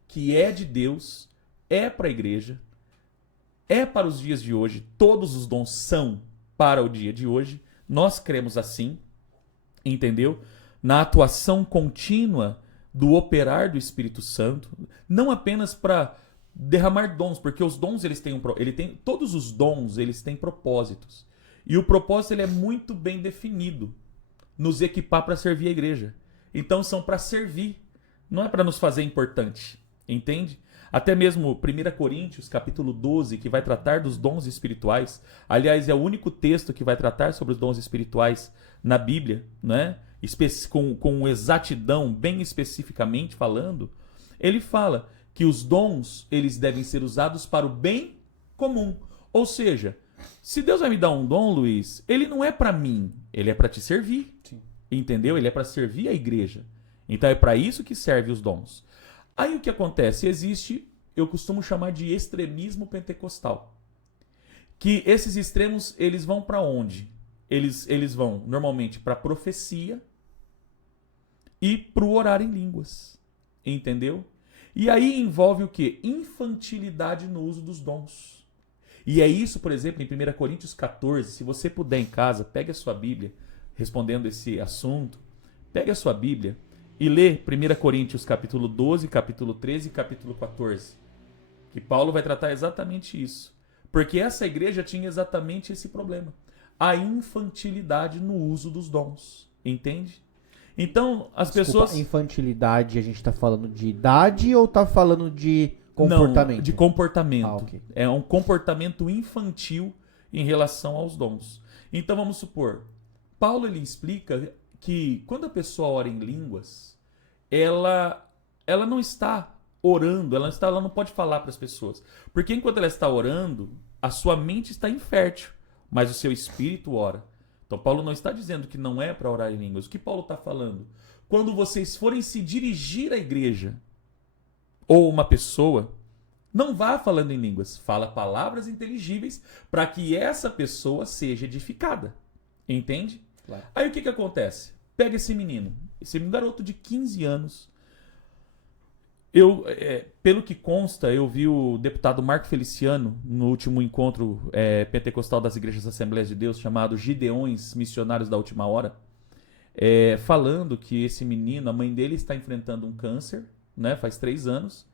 que é de Deus, é para a igreja, é para os dias de hoje, todos os dons são para o dia de hoje, nós cremos assim, entendeu? Na atuação contínua do operar do Espírito Santo, não apenas para derramar dons, porque os dons todos os dons eles têm propósitos. E o propósito ele é muito bem definido, nos equipar para servir a igreja. Então são para servir, não é para nos fazer importante, entende? Até mesmo 1 Coríntios, capítulo 12, que vai tratar dos dons espirituais. Aliás, é o único texto que vai tratar sobre os dons espirituais na Bíblia, né? Com exatidão, bem especificamente falando. Ele fala que os dons eles devem ser usados para o bem comum. Ou seja, se Deus vai me dar um dom, Luiz, ele não é para mim, ele é para te servir. Sim. Entendeu? Ele é para servir a igreja. Então é para isso que serve os dons. Aí o que acontece? Existe, eu costumo chamar de extremismo pentecostal. Que esses extremos, eles vão para onde? Eles vão normalmente para profecia e para o orar em línguas. Entendeu? E aí envolve o quê? Infantilidade no uso dos dons. E é isso, por exemplo, em 1 Coríntios 14, se você puder em casa, pegue a sua Bíblia, respondendo esse assunto, pegue a sua Bíblia e lê 1 Coríntios capítulo 12, capítulo 13 e capítulo 14. Que Paulo vai tratar exatamente isso. Porque essa igreja tinha exatamente esse problema. A infantilidade no uso dos dons. Entende? Então, as pessoas... Infantilidade, a gente tá falando de idade ou tá falando de comportamento? Não, de comportamento. Okay. É um comportamento infantil em relação aos dons. Então, vamos supor, Paulo ele explica que quando a pessoa ora em línguas, ela não está orando, ela não pode falar para as pessoas. Porque enquanto ela está orando, a sua mente está infértil, mas o seu espírito ora. Então Paulo não está dizendo que não é para orar em línguas. O que Paulo está falando? Quando vocês forem se dirigir à igreja ou uma pessoa, não vá falando em línguas, fala palavras inteligíveis para que essa pessoa seja edificada. Entende? Claro. Aí o que acontece? Pega esse menino, garoto de 15 anos. Pelo que consta, eu vi o deputado Marco Feliciano no último encontro pentecostal das Igrejas Assembleias de Deus, chamado Gideões Missionários da Última Hora, falando que esse menino, a mãe dele está enfrentando um câncer, né, faz 3 anos.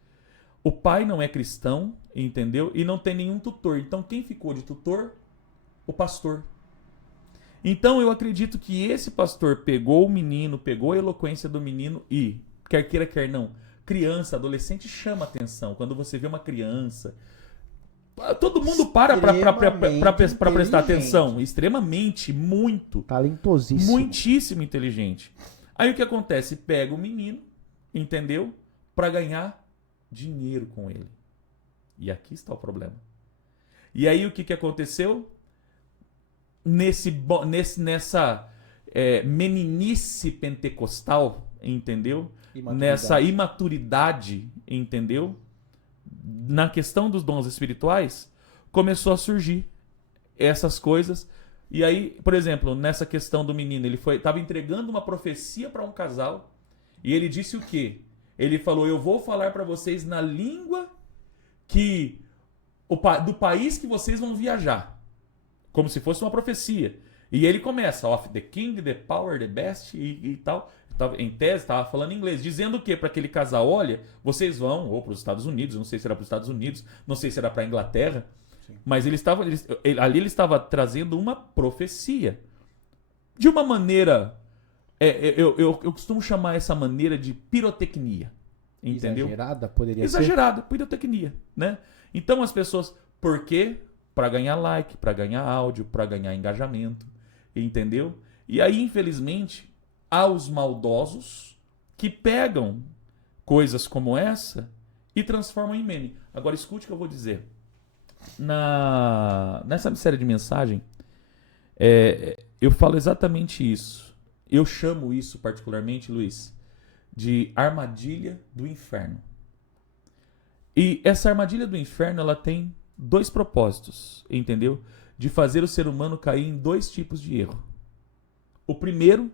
O pai não é cristão, entendeu? E não tem nenhum tutor. Então quem ficou de tutor? O pastor. Então eu acredito que esse pastor pegou o menino, pegou a eloquência do menino e, quer queira, quer não, criança, adolescente chama atenção. Quando você vê uma criança, todo mundo para prestar atenção. Extremamente, muito. Talentosíssimo. Muitíssimo inteligente. Aí o que acontece? Pega o menino, entendeu? Para ganhar dinheiro com ele. E aqui está o problema. E aí o que aconteceu? Nessa meninice pentecostal, entendeu? Nessa imaturidade, entendeu? Na questão dos dons espirituais, começou a surgir essas coisas. E aí, por exemplo, nessa questão do menino, ele estava entregando uma profecia para um casal e ele disse o quê? Ele falou: eu vou falar para vocês na língua do país que vocês vão viajar. Como se fosse uma profecia. E ele começa, of the king, the power, the best e tal. Em tese, estava falando inglês. Dizendo o quê para aquele casal? Olha, vocês vão ou para os Estados Unidos, não sei se era para os Estados Unidos, não sei se era para a Inglaterra. Sim. Mas ele estava trazendo uma profecia. De uma maneira... eu costumo chamar essa maneira de pirotecnia. Entendeu? Exagerada poderia ser. Exagerada, pirotecnia, né? Então as pessoas, por quê? Para ganhar like, para ganhar áudio, para ganhar engajamento, entendeu? E aí, infelizmente, há os maldosos que pegam coisas como essa e transformam em meme. Agora escute o que eu vou dizer. Nessa série de mensagem, eu falo exatamente isso. Eu chamo isso particularmente, Luiz, de armadilha do inferno. E essa armadilha do inferno, ela tem dois propósitos, entendeu? De fazer o ser humano cair em dois tipos de erro. O primeiro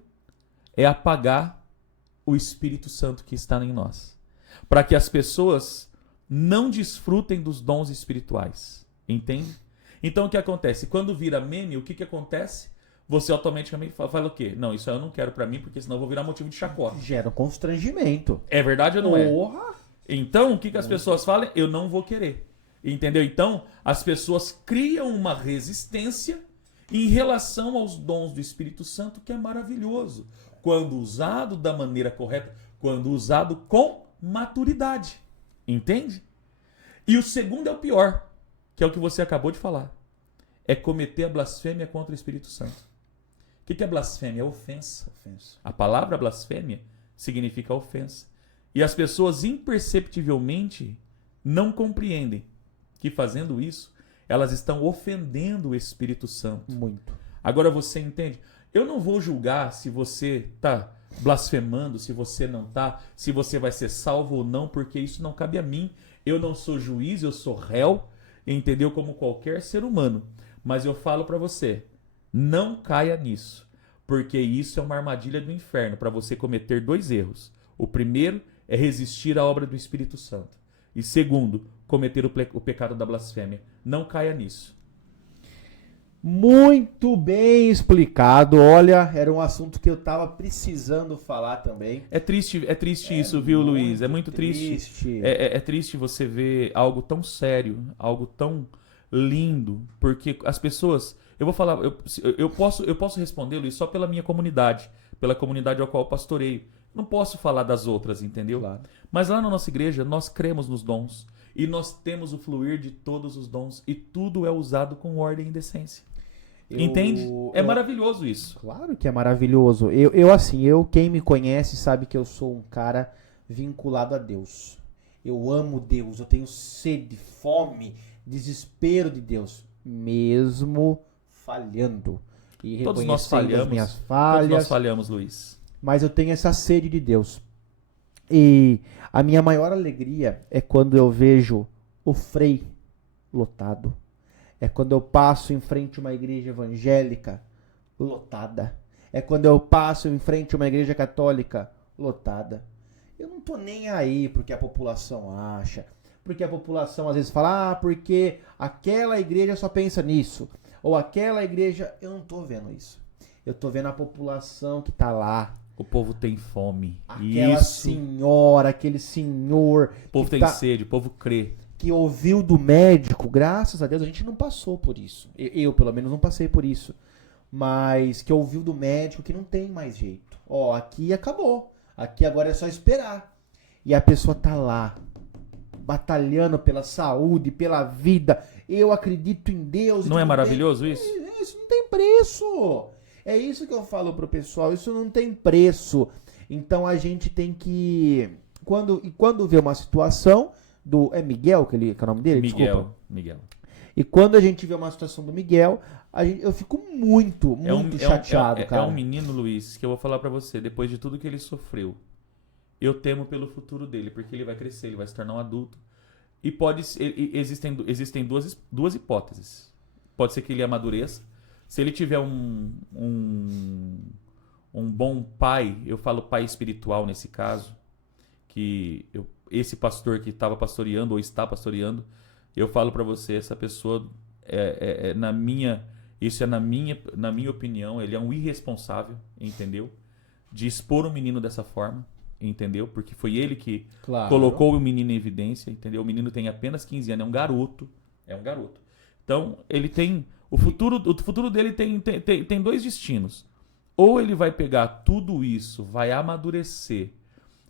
é apagar o Espírito Santo que está em nós, para que as pessoas não desfrutem dos dons espirituais, entende? Então o que acontece? Quando vira meme, o que acontece? Você automaticamente fala o quê? Não, isso aí eu não quero pra mim, porque senão eu vou virar motivo de chacota. Gera um constrangimento. É verdade ou não é? Porra! Então, o que as pessoas falam? Eu não vou querer. Entendeu? Então, as pessoas criam uma resistência em relação aos dons do Espírito Santo, que é maravilhoso. Quando usado da maneira correta, quando usado com maturidade. Entende? E o segundo é o pior, que é o que você acabou de falar. É cometer a blasfêmia contra o Espírito Santo. O que é blasfêmia? É ofensa. A palavra blasfêmia significa ofensa. E as pessoas imperceptivelmente não compreendem que fazendo isso, elas estão ofendendo o Espírito Santo. Muito. Agora você entende? Eu não vou julgar se você está blasfemando, se você não está, se você vai ser salvo ou não, porque isso não cabe a mim. Eu não sou juiz, eu sou réu, entendeu? Como qualquer ser humano. Mas eu falo para você, não caia nisso, porque isso é uma armadilha do inferno para você cometer dois erros. O primeiro é resistir à obra do Espírito Santo. E segundo, cometer o pecado da blasfêmia. Não caia nisso. Muito bem explicado. Olha, era um assunto que eu tava precisando falar também. É triste isso, viu, Luiz? É muito triste. É triste você ver algo tão sério, algo tão lindo, porque as pessoas... Eu vou falar, eu posso responder, Luiz, só pela minha comunidade, pela comunidade ao qual eu pastoreio. Não posso falar das outras, entendeu? Claro. Mas lá na nossa igreja, nós cremos nos dons. E nós temos o fluir de todos os dons. E tudo é usado com ordem e decência. Entende? É maravilhoso isso. Claro que é maravilhoso. Quem me conhece sabe que eu sou um cara vinculado a Deus. Eu amo Deus. Eu tenho sede, fome, desespero de Deus. Mesmo falhando. E Todos nós reconhecendo falhamos. as minhas falhas. Todos nós falhamos, Luiz. Mas eu tenho essa sede de Deus. E a minha maior alegria é quando eu vejo o Frei lotado. É quando eu passo em frente a uma igreja evangélica lotada. É quando eu passo em frente a uma igreja católica lotada. Eu não tô nem aí porque a população acha. Porque a população às vezes fala, porque aquela igreja só pensa nisso. Ou aquela igreja... Eu não tô vendo isso. Eu tô vendo a população que tá lá. O povo tem fome. Aquela senhora, aquele senhor... O povo tem sede, o povo crê. Que ouviu do médico, graças a Deus, a gente não passou por isso. Eu pelo menos, não passei por isso. Mas que ouviu do médico que não tem mais jeito. Ó, aqui acabou. Aqui agora é só esperar. E a pessoa tá lá, batalhando pela saúde, pela vida. Eu acredito em Deus. Não é maravilhoso isso? Isso não tem preço. É isso que eu falo pro pessoal, isso não tem preço. Então a gente tem que... Quando vê uma situação do... É Miguel que é o nome dele? Miguel. E quando a gente vê uma situação do Miguel, eu fico muito chateado, cara. É um menino, Luiz, que eu vou falar pra você, depois de tudo que ele sofreu, eu temo pelo futuro dele, porque ele vai crescer, ele vai se tornar um adulto. E existem duas hipóteses. Pode ser que ele amadureça. Se ele tiver um bom pai, eu falo pai espiritual nesse caso, esse pastor que estava pastoreando ou está pastoreando, eu falo para você, essa pessoa, na minha opinião, ele é um irresponsável, entendeu? De expor um menino dessa forma, entendeu? Porque foi ele que colocou o menino em evidência, entendeu? O menino tem apenas 15 anos, é um garoto. Então, ele tem... O futuro dele tem dois destinos. Ou ele vai pegar tudo isso, vai amadurecer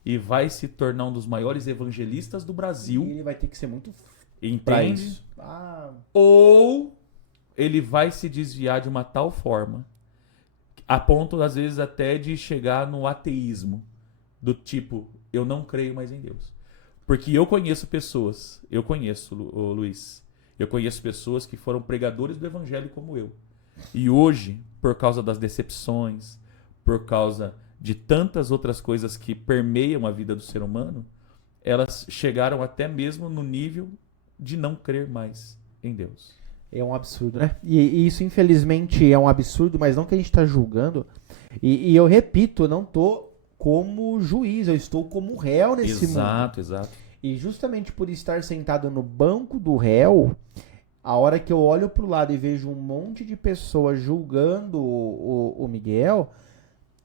e vai se tornar um dos maiores evangelistas do E Brasil, ele vai ter que ser muito pra entende? isso. Ah, Ou ele vai se desviar de uma tal forma, a ponto, às vezes, até de chegar no ateísmo, do tipo, eu não creio mais em Deus. Porque eu conheço pessoas, ô Luiz, eu conheço pessoas que foram pregadores do evangelho como eu. E hoje, por causa das decepções, por causa de tantas outras coisas que permeiam a vida do ser humano, elas chegaram até mesmo no nível de não crer mais em Deus. é um absurdo, né? E isso, infelizmente, é um absurdo, mas não que a gente tá julgando. E eu repito, eu não tô como juiz, eu estou como réu nesse mundo. Exato, exato. E justamente por estar sentado no banco do réu, a hora que eu olho pro lado e vejo um monte de pessoas julgando o Miguel,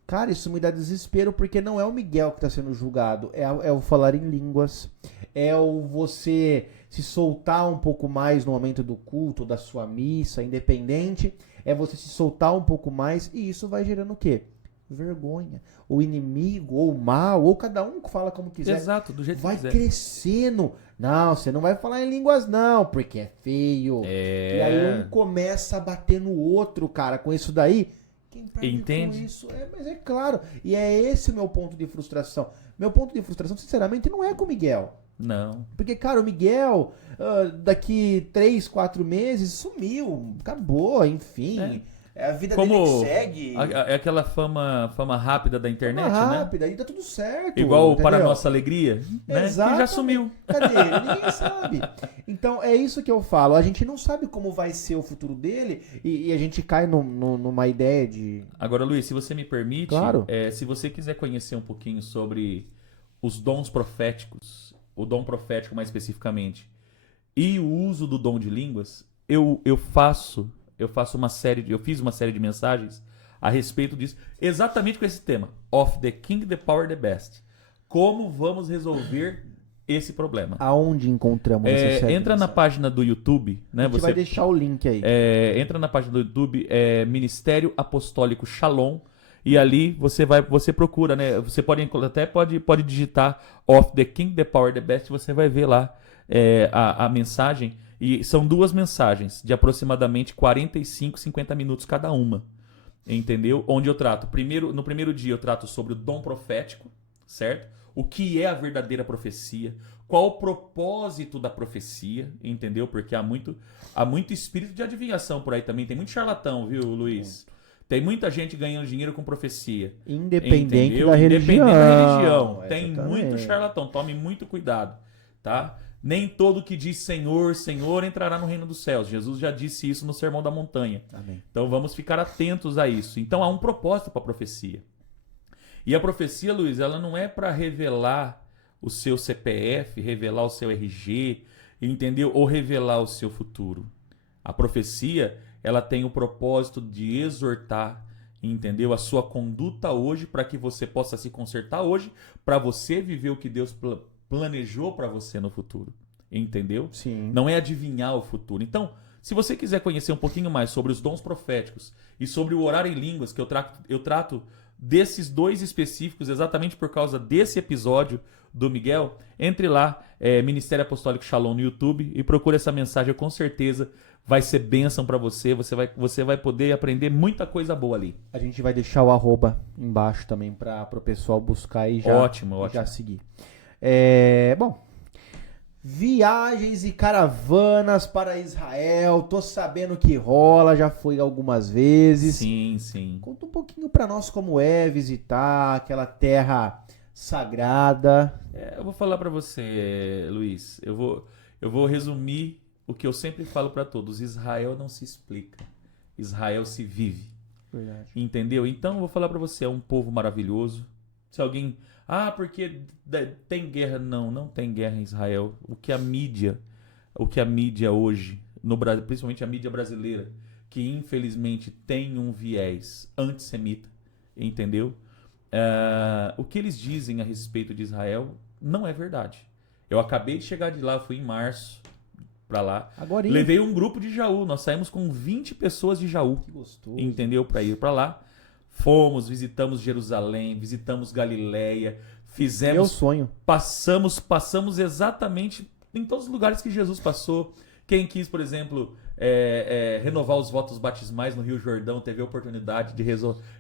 cara, isso me dá desespero, porque não é o Miguel que está sendo julgado, é o falar em línguas, é o você se soltar um pouco mais no momento do culto, da sua missa, independente, é você se soltar um pouco mais, e isso vai gerando o quê? Vergonha. O inimigo, ou o mal, ou cada um que fala como quiser, Exato, do jeito vai que quiser. crescendo. Não, você não vai falar em línguas não, porque é feio. E aí um começa a bater no outro, cara, com isso daí. Quem perde Entende? com isso? Mas é claro. E é esse o meu ponto de frustração. Meu ponto de frustração, sinceramente, não é com o Miguel. Não. Porque, cara, o Miguel, daqui 3, 4 meses, sumiu. Acabou, enfim. É a vida dele que segue. É aquela fama rápida da internet, Uma né? rápida, e tá tudo certo. Igual o entendeu? Para Nossa Alegria, né? Que Exatamente. já sumiu. Cadê ele? Ninguém sabe. Então, é isso que eu falo. A gente não sabe como vai ser o futuro dele e a gente cai numa ideia de... Agora, Luiz, se você me permite, Claro. se você quiser conhecer um pouquinho sobre os dons proféticos, o dom profético mais especificamente, e o uso do dom de línguas, eu fiz uma série de mensagens a respeito disso, exatamente com esse tema, of the king, the power, the best. Como vamos resolver esse problema? Aonde encontramos essa série? Entra na página do YouTube, né? A gente vai deixar o link aí. Entra na página do YouTube, Ministério Apostólico Shalom, e ali você procura, né? Você pode digitar of the king, the power, the best, você vai ver lá a mensagem. E são duas mensagens de aproximadamente 45, 50 minutos cada uma. Entendeu? Onde eu trato, no primeiro dia eu trato sobre o dom profético, certo? O que é a verdadeira profecia, qual o propósito da profecia, entendeu? Porque há muito espírito de adivinhação por aí também, tem muito charlatão, viu, Luiz? Tem muita gente ganhando dinheiro com profecia. Independente entendeu? da religião. Independente da religião. Tem Exatamente. muito charlatão, tome muito cuidado, tá? Nem todo que diz Senhor, Senhor entrará no reino dos céus. Jesus já disse isso no Sermão da Montanha. Amém. Então vamos ficar atentos a isso. Então há um propósito para a profecia. E a profecia, Luiz, ela não é para revelar o seu CPF, revelar o seu RG, entendeu? Ou revelar o seu futuro. A profecia, ela tem o propósito de exortar, entendeu? A sua conduta hoje para que você possa se consertar hoje, para você viver o que Deus planejou para você no futuro, entendeu? Sim. Não é adivinhar o futuro. Então, se você quiser conhecer um pouquinho mais sobre os dons proféticos e sobre o orar em línguas, que eu trato desses dois específicos exatamente por causa desse episódio do Miguel, entre lá, Ministério Apostólico Shalom no YouTube e procure essa mensagem, com certeza vai ser bênção para você, você vai poder aprender muita coisa boa ali. A gente vai deixar o @ embaixo também para o pessoal buscar e já seguir. Bom, viagens e caravanas para Israel, tô sabendo que rola, já fui algumas vezes. Sim, sim. Conta um pouquinho para nós como é visitar aquela terra sagrada. Eu vou falar para você, Luiz, eu vou resumir o que eu sempre falo para todos: Israel não se explica, Israel se vive. Verdade. Entendeu? Então eu vou falar para você, é um povo maravilhoso. Se alguém... porque tem guerra. Não tem guerra em Israel. O que a mídia hoje, no Brasil, principalmente a mídia brasileira, que infelizmente tem um viés antissemita, entendeu? O que eles dizem a respeito de Israel não é verdade. Eu acabei de chegar de lá, fui em março pra lá. Agorinha. Levei um grupo de Jaú, nós saímos com 20 pessoas de Jaú. Que gostoso. Entendeu? Para ir para lá. Fomos, visitamos Jerusalém, visitamos Galileia, Meu Fizemos, sonho. passamos exatamente em todos os lugares que Jesus passou. Quem quis, por exemplo, renovar os votos batismais no Rio Jordão, teve a oportunidade de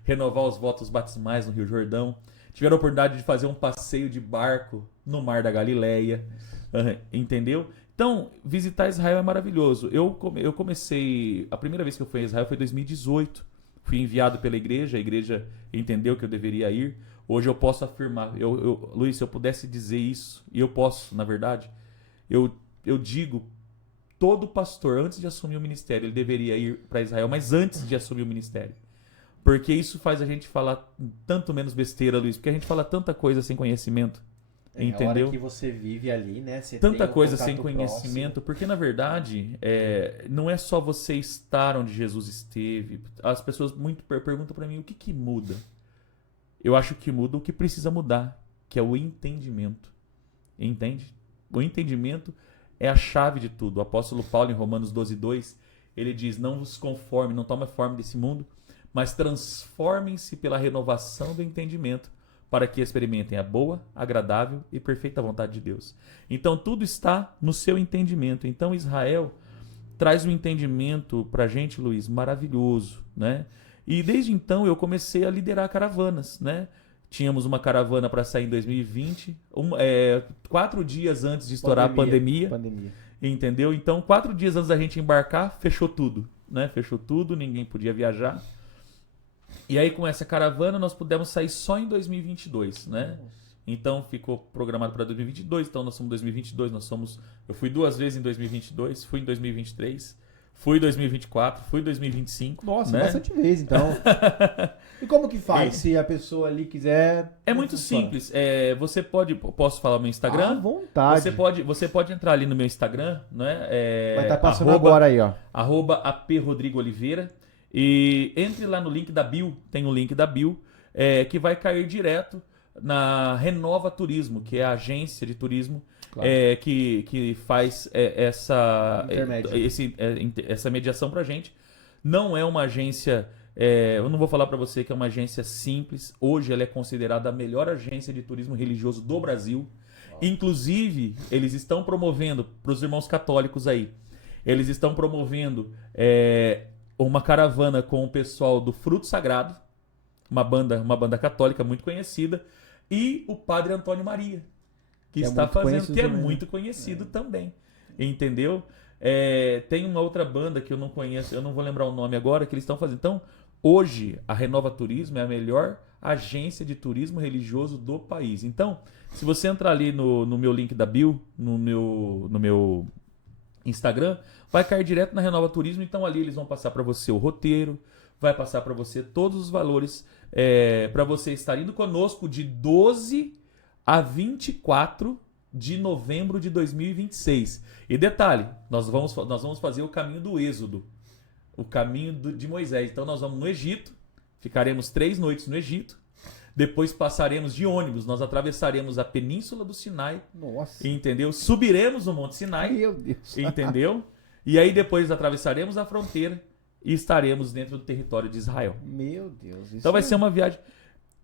renovar os votos batismais no Rio Jordão. Tiveram a oportunidade de fazer um passeio de barco no Mar da Galileia. Entendeu? Então, visitar Israel é maravilhoso. Eu comecei... A primeira vez que eu fui a Israel foi em 2018. Fui enviado pela igreja, a igreja entendeu que eu deveria ir. Hoje eu posso afirmar, Luiz, se eu pudesse dizer isso, e eu posso, na verdade, eu digo, todo pastor, antes de assumir o ministério, ele deveria ir para Israel, mas antes de assumir o ministério. Porque isso faz a gente falar tanto menos besteira, Luiz, porque a gente fala tanta coisa sem conhecimento. Entendeu? A hora que você vive ali, né? Você Tanta tem um coisa sem contato conhecimento, próximo. porque na verdade não é só você estar onde Jesus esteve. As pessoas muito perguntam para mim o que muda. Eu acho que muda o que precisa mudar, que é o entendimento. Entende? O entendimento é a chave de tudo. O apóstolo Paulo, em Romanos 12:2, ele diz: não vos conforme, não tome a forma desse mundo, mas transformem-se pela renovação do entendimento, para que experimentem a boa, agradável e perfeita vontade de Deus. Então tudo está no seu entendimento. Então Israel traz um entendimento para a gente, Luiz, maravilhoso, né? E desde então eu comecei a liderar caravanas, né? Tínhamos uma caravana para sair em 2020, 4 dias antes de estourar a pandemia, entendeu? Então 4 dias antes da gente embarcar, fechou tudo, né? Fechou tudo, ninguém podia viajar. E aí, com essa caravana, nós pudemos sair só em 2022, né? Então, ficou programado para 2022. Então, nós somos 2022. Eu fui 2 vezes em 2022, fui em 2023, fui em 2024, fui em 2025. Nossa, né? bastante vezes, então. E como que faz se a pessoa ali quiser... É muito simples. Você pode... Posso falar o meu Instagram? À vontade. Você pode entrar ali no meu Instagram, né? Vai estar passando agora aí, ó. @aprodrigooliveira. E entre lá no link da bio, tem um link da bio, que vai cair direto na Renova Turismo, que é a agência de turismo que faz essa mediação pra gente. Não é uma agência, eu não vou falar pra você que é uma agência simples. Hoje ela é considerada a melhor agência de turismo religioso do Brasil. Inclusive, eles estão promovendo, pros irmãos católicos aí, eles estão promovendo... uma caravana com o pessoal do Fruto Sagrado, uma banda católica muito conhecida, e o Padre Antônio Maria, que está fazendo, que é muito conhecido também, entendeu? Tem uma outra banda que eu não conheço, eu não vou lembrar o nome agora, que eles estão fazendo. Então, hoje, a Renova Turismo é a melhor agência de turismo religioso do país. Então, se você entrar ali no meu link da bio, no meu Instagram, vai cair direto na Renova Turismo. Então ali eles vão passar para você o roteiro, vai passar para você todos os valores para você estar indo conosco de 12 a 24 de novembro de 2026. E detalhe, nós vamos fazer o caminho do Êxodo, o caminho de Moisés. Então nós vamos no Egito, ficaremos 3 noites no Egito, depois passaremos de ônibus, nós atravessaremos a Península do Sinai. Nossa. Entendeu? Subiremos o Monte Sinai. Meu Deus. Entendeu? E aí depois atravessaremos a fronteira e estaremos dentro do território de Israel. Meu Deus. Então vai ser uma viagem.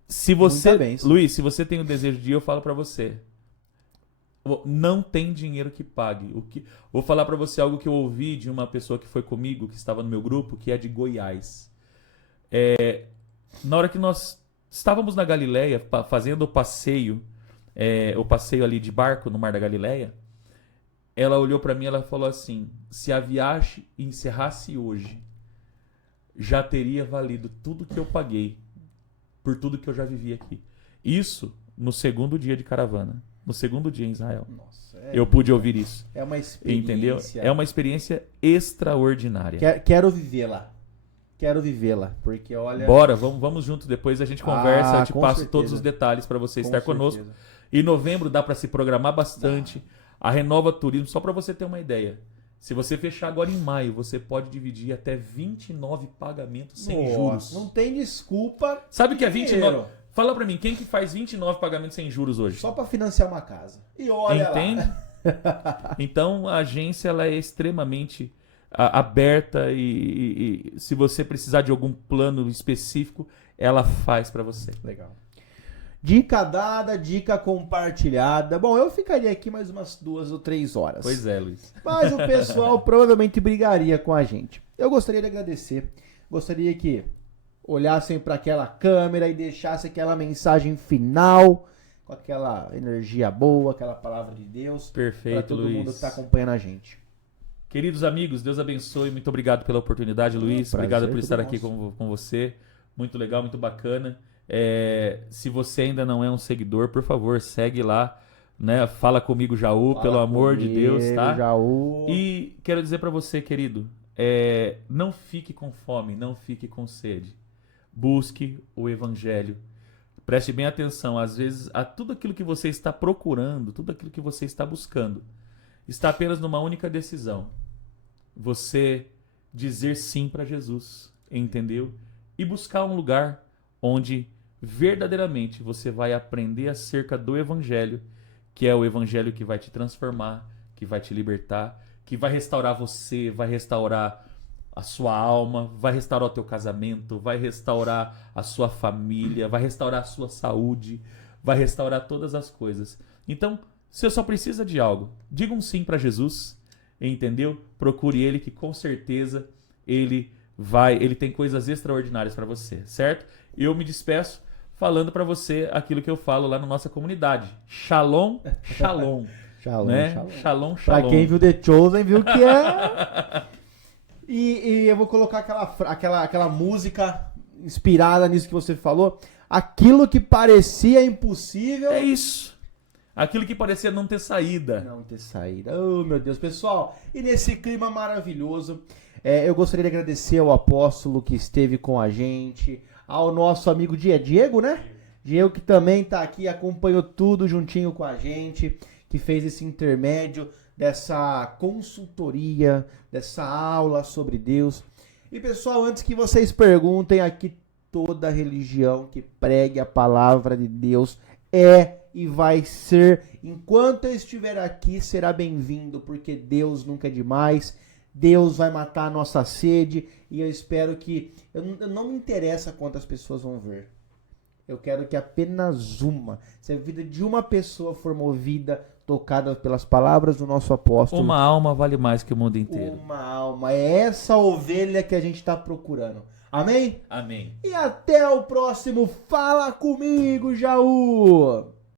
Se você, Muita bênção. Luiz, se você tem o desejo de ir, eu falo pra você. Não tem dinheiro que pague. Vou falar pra você algo que eu ouvi de uma pessoa que foi comigo, que estava no meu grupo, que é de Goiás. Na hora que nós estávamos na Galileia fazendo o passeio ali de barco no Mar da Galileia, ela olhou pra mim e ela falou assim: se a viagem encerrasse hoje, já teria valido tudo que eu paguei por tudo que eu já vivi aqui. Isso no segundo dia de caravana, no segundo dia em Israel. Nossa, eu pude ouvir isso. É uma experiência. Entendeu? É uma experiência extraordinária. Quero vivê-la. Quero vivê-la, porque olha... Bora, vamos junto, depois a gente conversa, eu te passo certeza. todos os detalhes para você estar conosco. certeza. Em novembro dá para se programar bastante. A Renova Turismo, só para você ter uma ideia, se você fechar agora em maio, você pode dividir até 29 pagamentos sem juros. Não tem desculpa. Sabe o que é 29? Dinheiro. Fala para mim, quem que faz 29 pagamentos sem juros hoje? Só para financiar uma casa. E olha Entende? lá. Então a agência ela é extremamente aberta e se você precisar de algum plano específico, ela faz para você. Legal. Dica dada, dica compartilhada. Bom, eu ficaria aqui mais umas 2 ou 3 horas. Pois é, Luiz. Mas o pessoal provavelmente brigaria com a gente. Eu gostaria de agradecer. Gostaria que olhassem para aquela câmera e deixassem aquela mensagem final, com aquela energia boa, aquela palavra de Deus. Perfeito, para todo Luiz. mundo que está acompanhando a gente. Queridos amigos, Deus abençoe. Muito obrigado pela oportunidade, Luiz. Prazer, Obrigado por tudo estar nosso. aqui com você. Muito legal, muito bacana. Se você ainda não é um seguidor, por favor, segue lá, né? Fala comigo, Jaú, pelo amor de Deus, tá? Jaú. E quero dizer pra você, querido, não fique com fome, não fique com sede. Busque o evangelho. Preste bem atenção, às vezes, a tudo aquilo que você está procurando, tudo aquilo que você está buscando, está apenas numa única decisão. Você dizer sim para Jesus, entendeu? E buscar um lugar onde verdadeiramente você vai aprender acerca do evangelho, que é o evangelho que vai te transformar, que vai te libertar, que vai restaurar você, vai restaurar a sua alma, vai restaurar o teu casamento, vai restaurar a sua família, vai restaurar a sua saúde, vai restaurar todas as coisas. Então, você só precisa de algo. Diga um sim para Jesus, entendeu? Procure ele, que com certeza ele tem coisas extraordinárias para você, certo? Eu me despeço falando para você aquilo que eu falo lá na nossa comunidade. Shalom, shalom. Shalom, né? shalom. Shalom, Pra shalom. quem viu The Chosen, viu que é... E eu vou colocar aquela música inspirada nisso que você falou. Aquilo que parecia impossível... É isso. Aquilo que parecia não ter saída. Não ter saída. Oh, meu Deus. Pessoal, e nesse clima maravilhoso, eu gostaria de agradecer ao apóstolo que esteve com a gente, ao nosso amigo Diego, né? Diego que também tá aqui, acompanhou tudo juntinho com a gente, que fez esse intermédio dessa consultoria, dessa aula sobre Deus. E pessoal, antes que vocês perguntem, aqui toda religião que pregue a palavra de Deus é e vai ser, enquanto eu estiver aqui, será bem-vindo, porque Deus nunca é demais. Deus vai matar a nossa sede e eu espero que... Eu não me interessa quantas pessoas vão ver. Eu quero que apenas uma, se a vida de uma pessoa for movida, tocada pelas palavras do nosso apóstolo... Uma alma vale mais que o mundo inteiro. Uma alma. É essa ovelha que a gente está procurando. Amém? Amém. E até o próximo Fala Comigo, Jaú!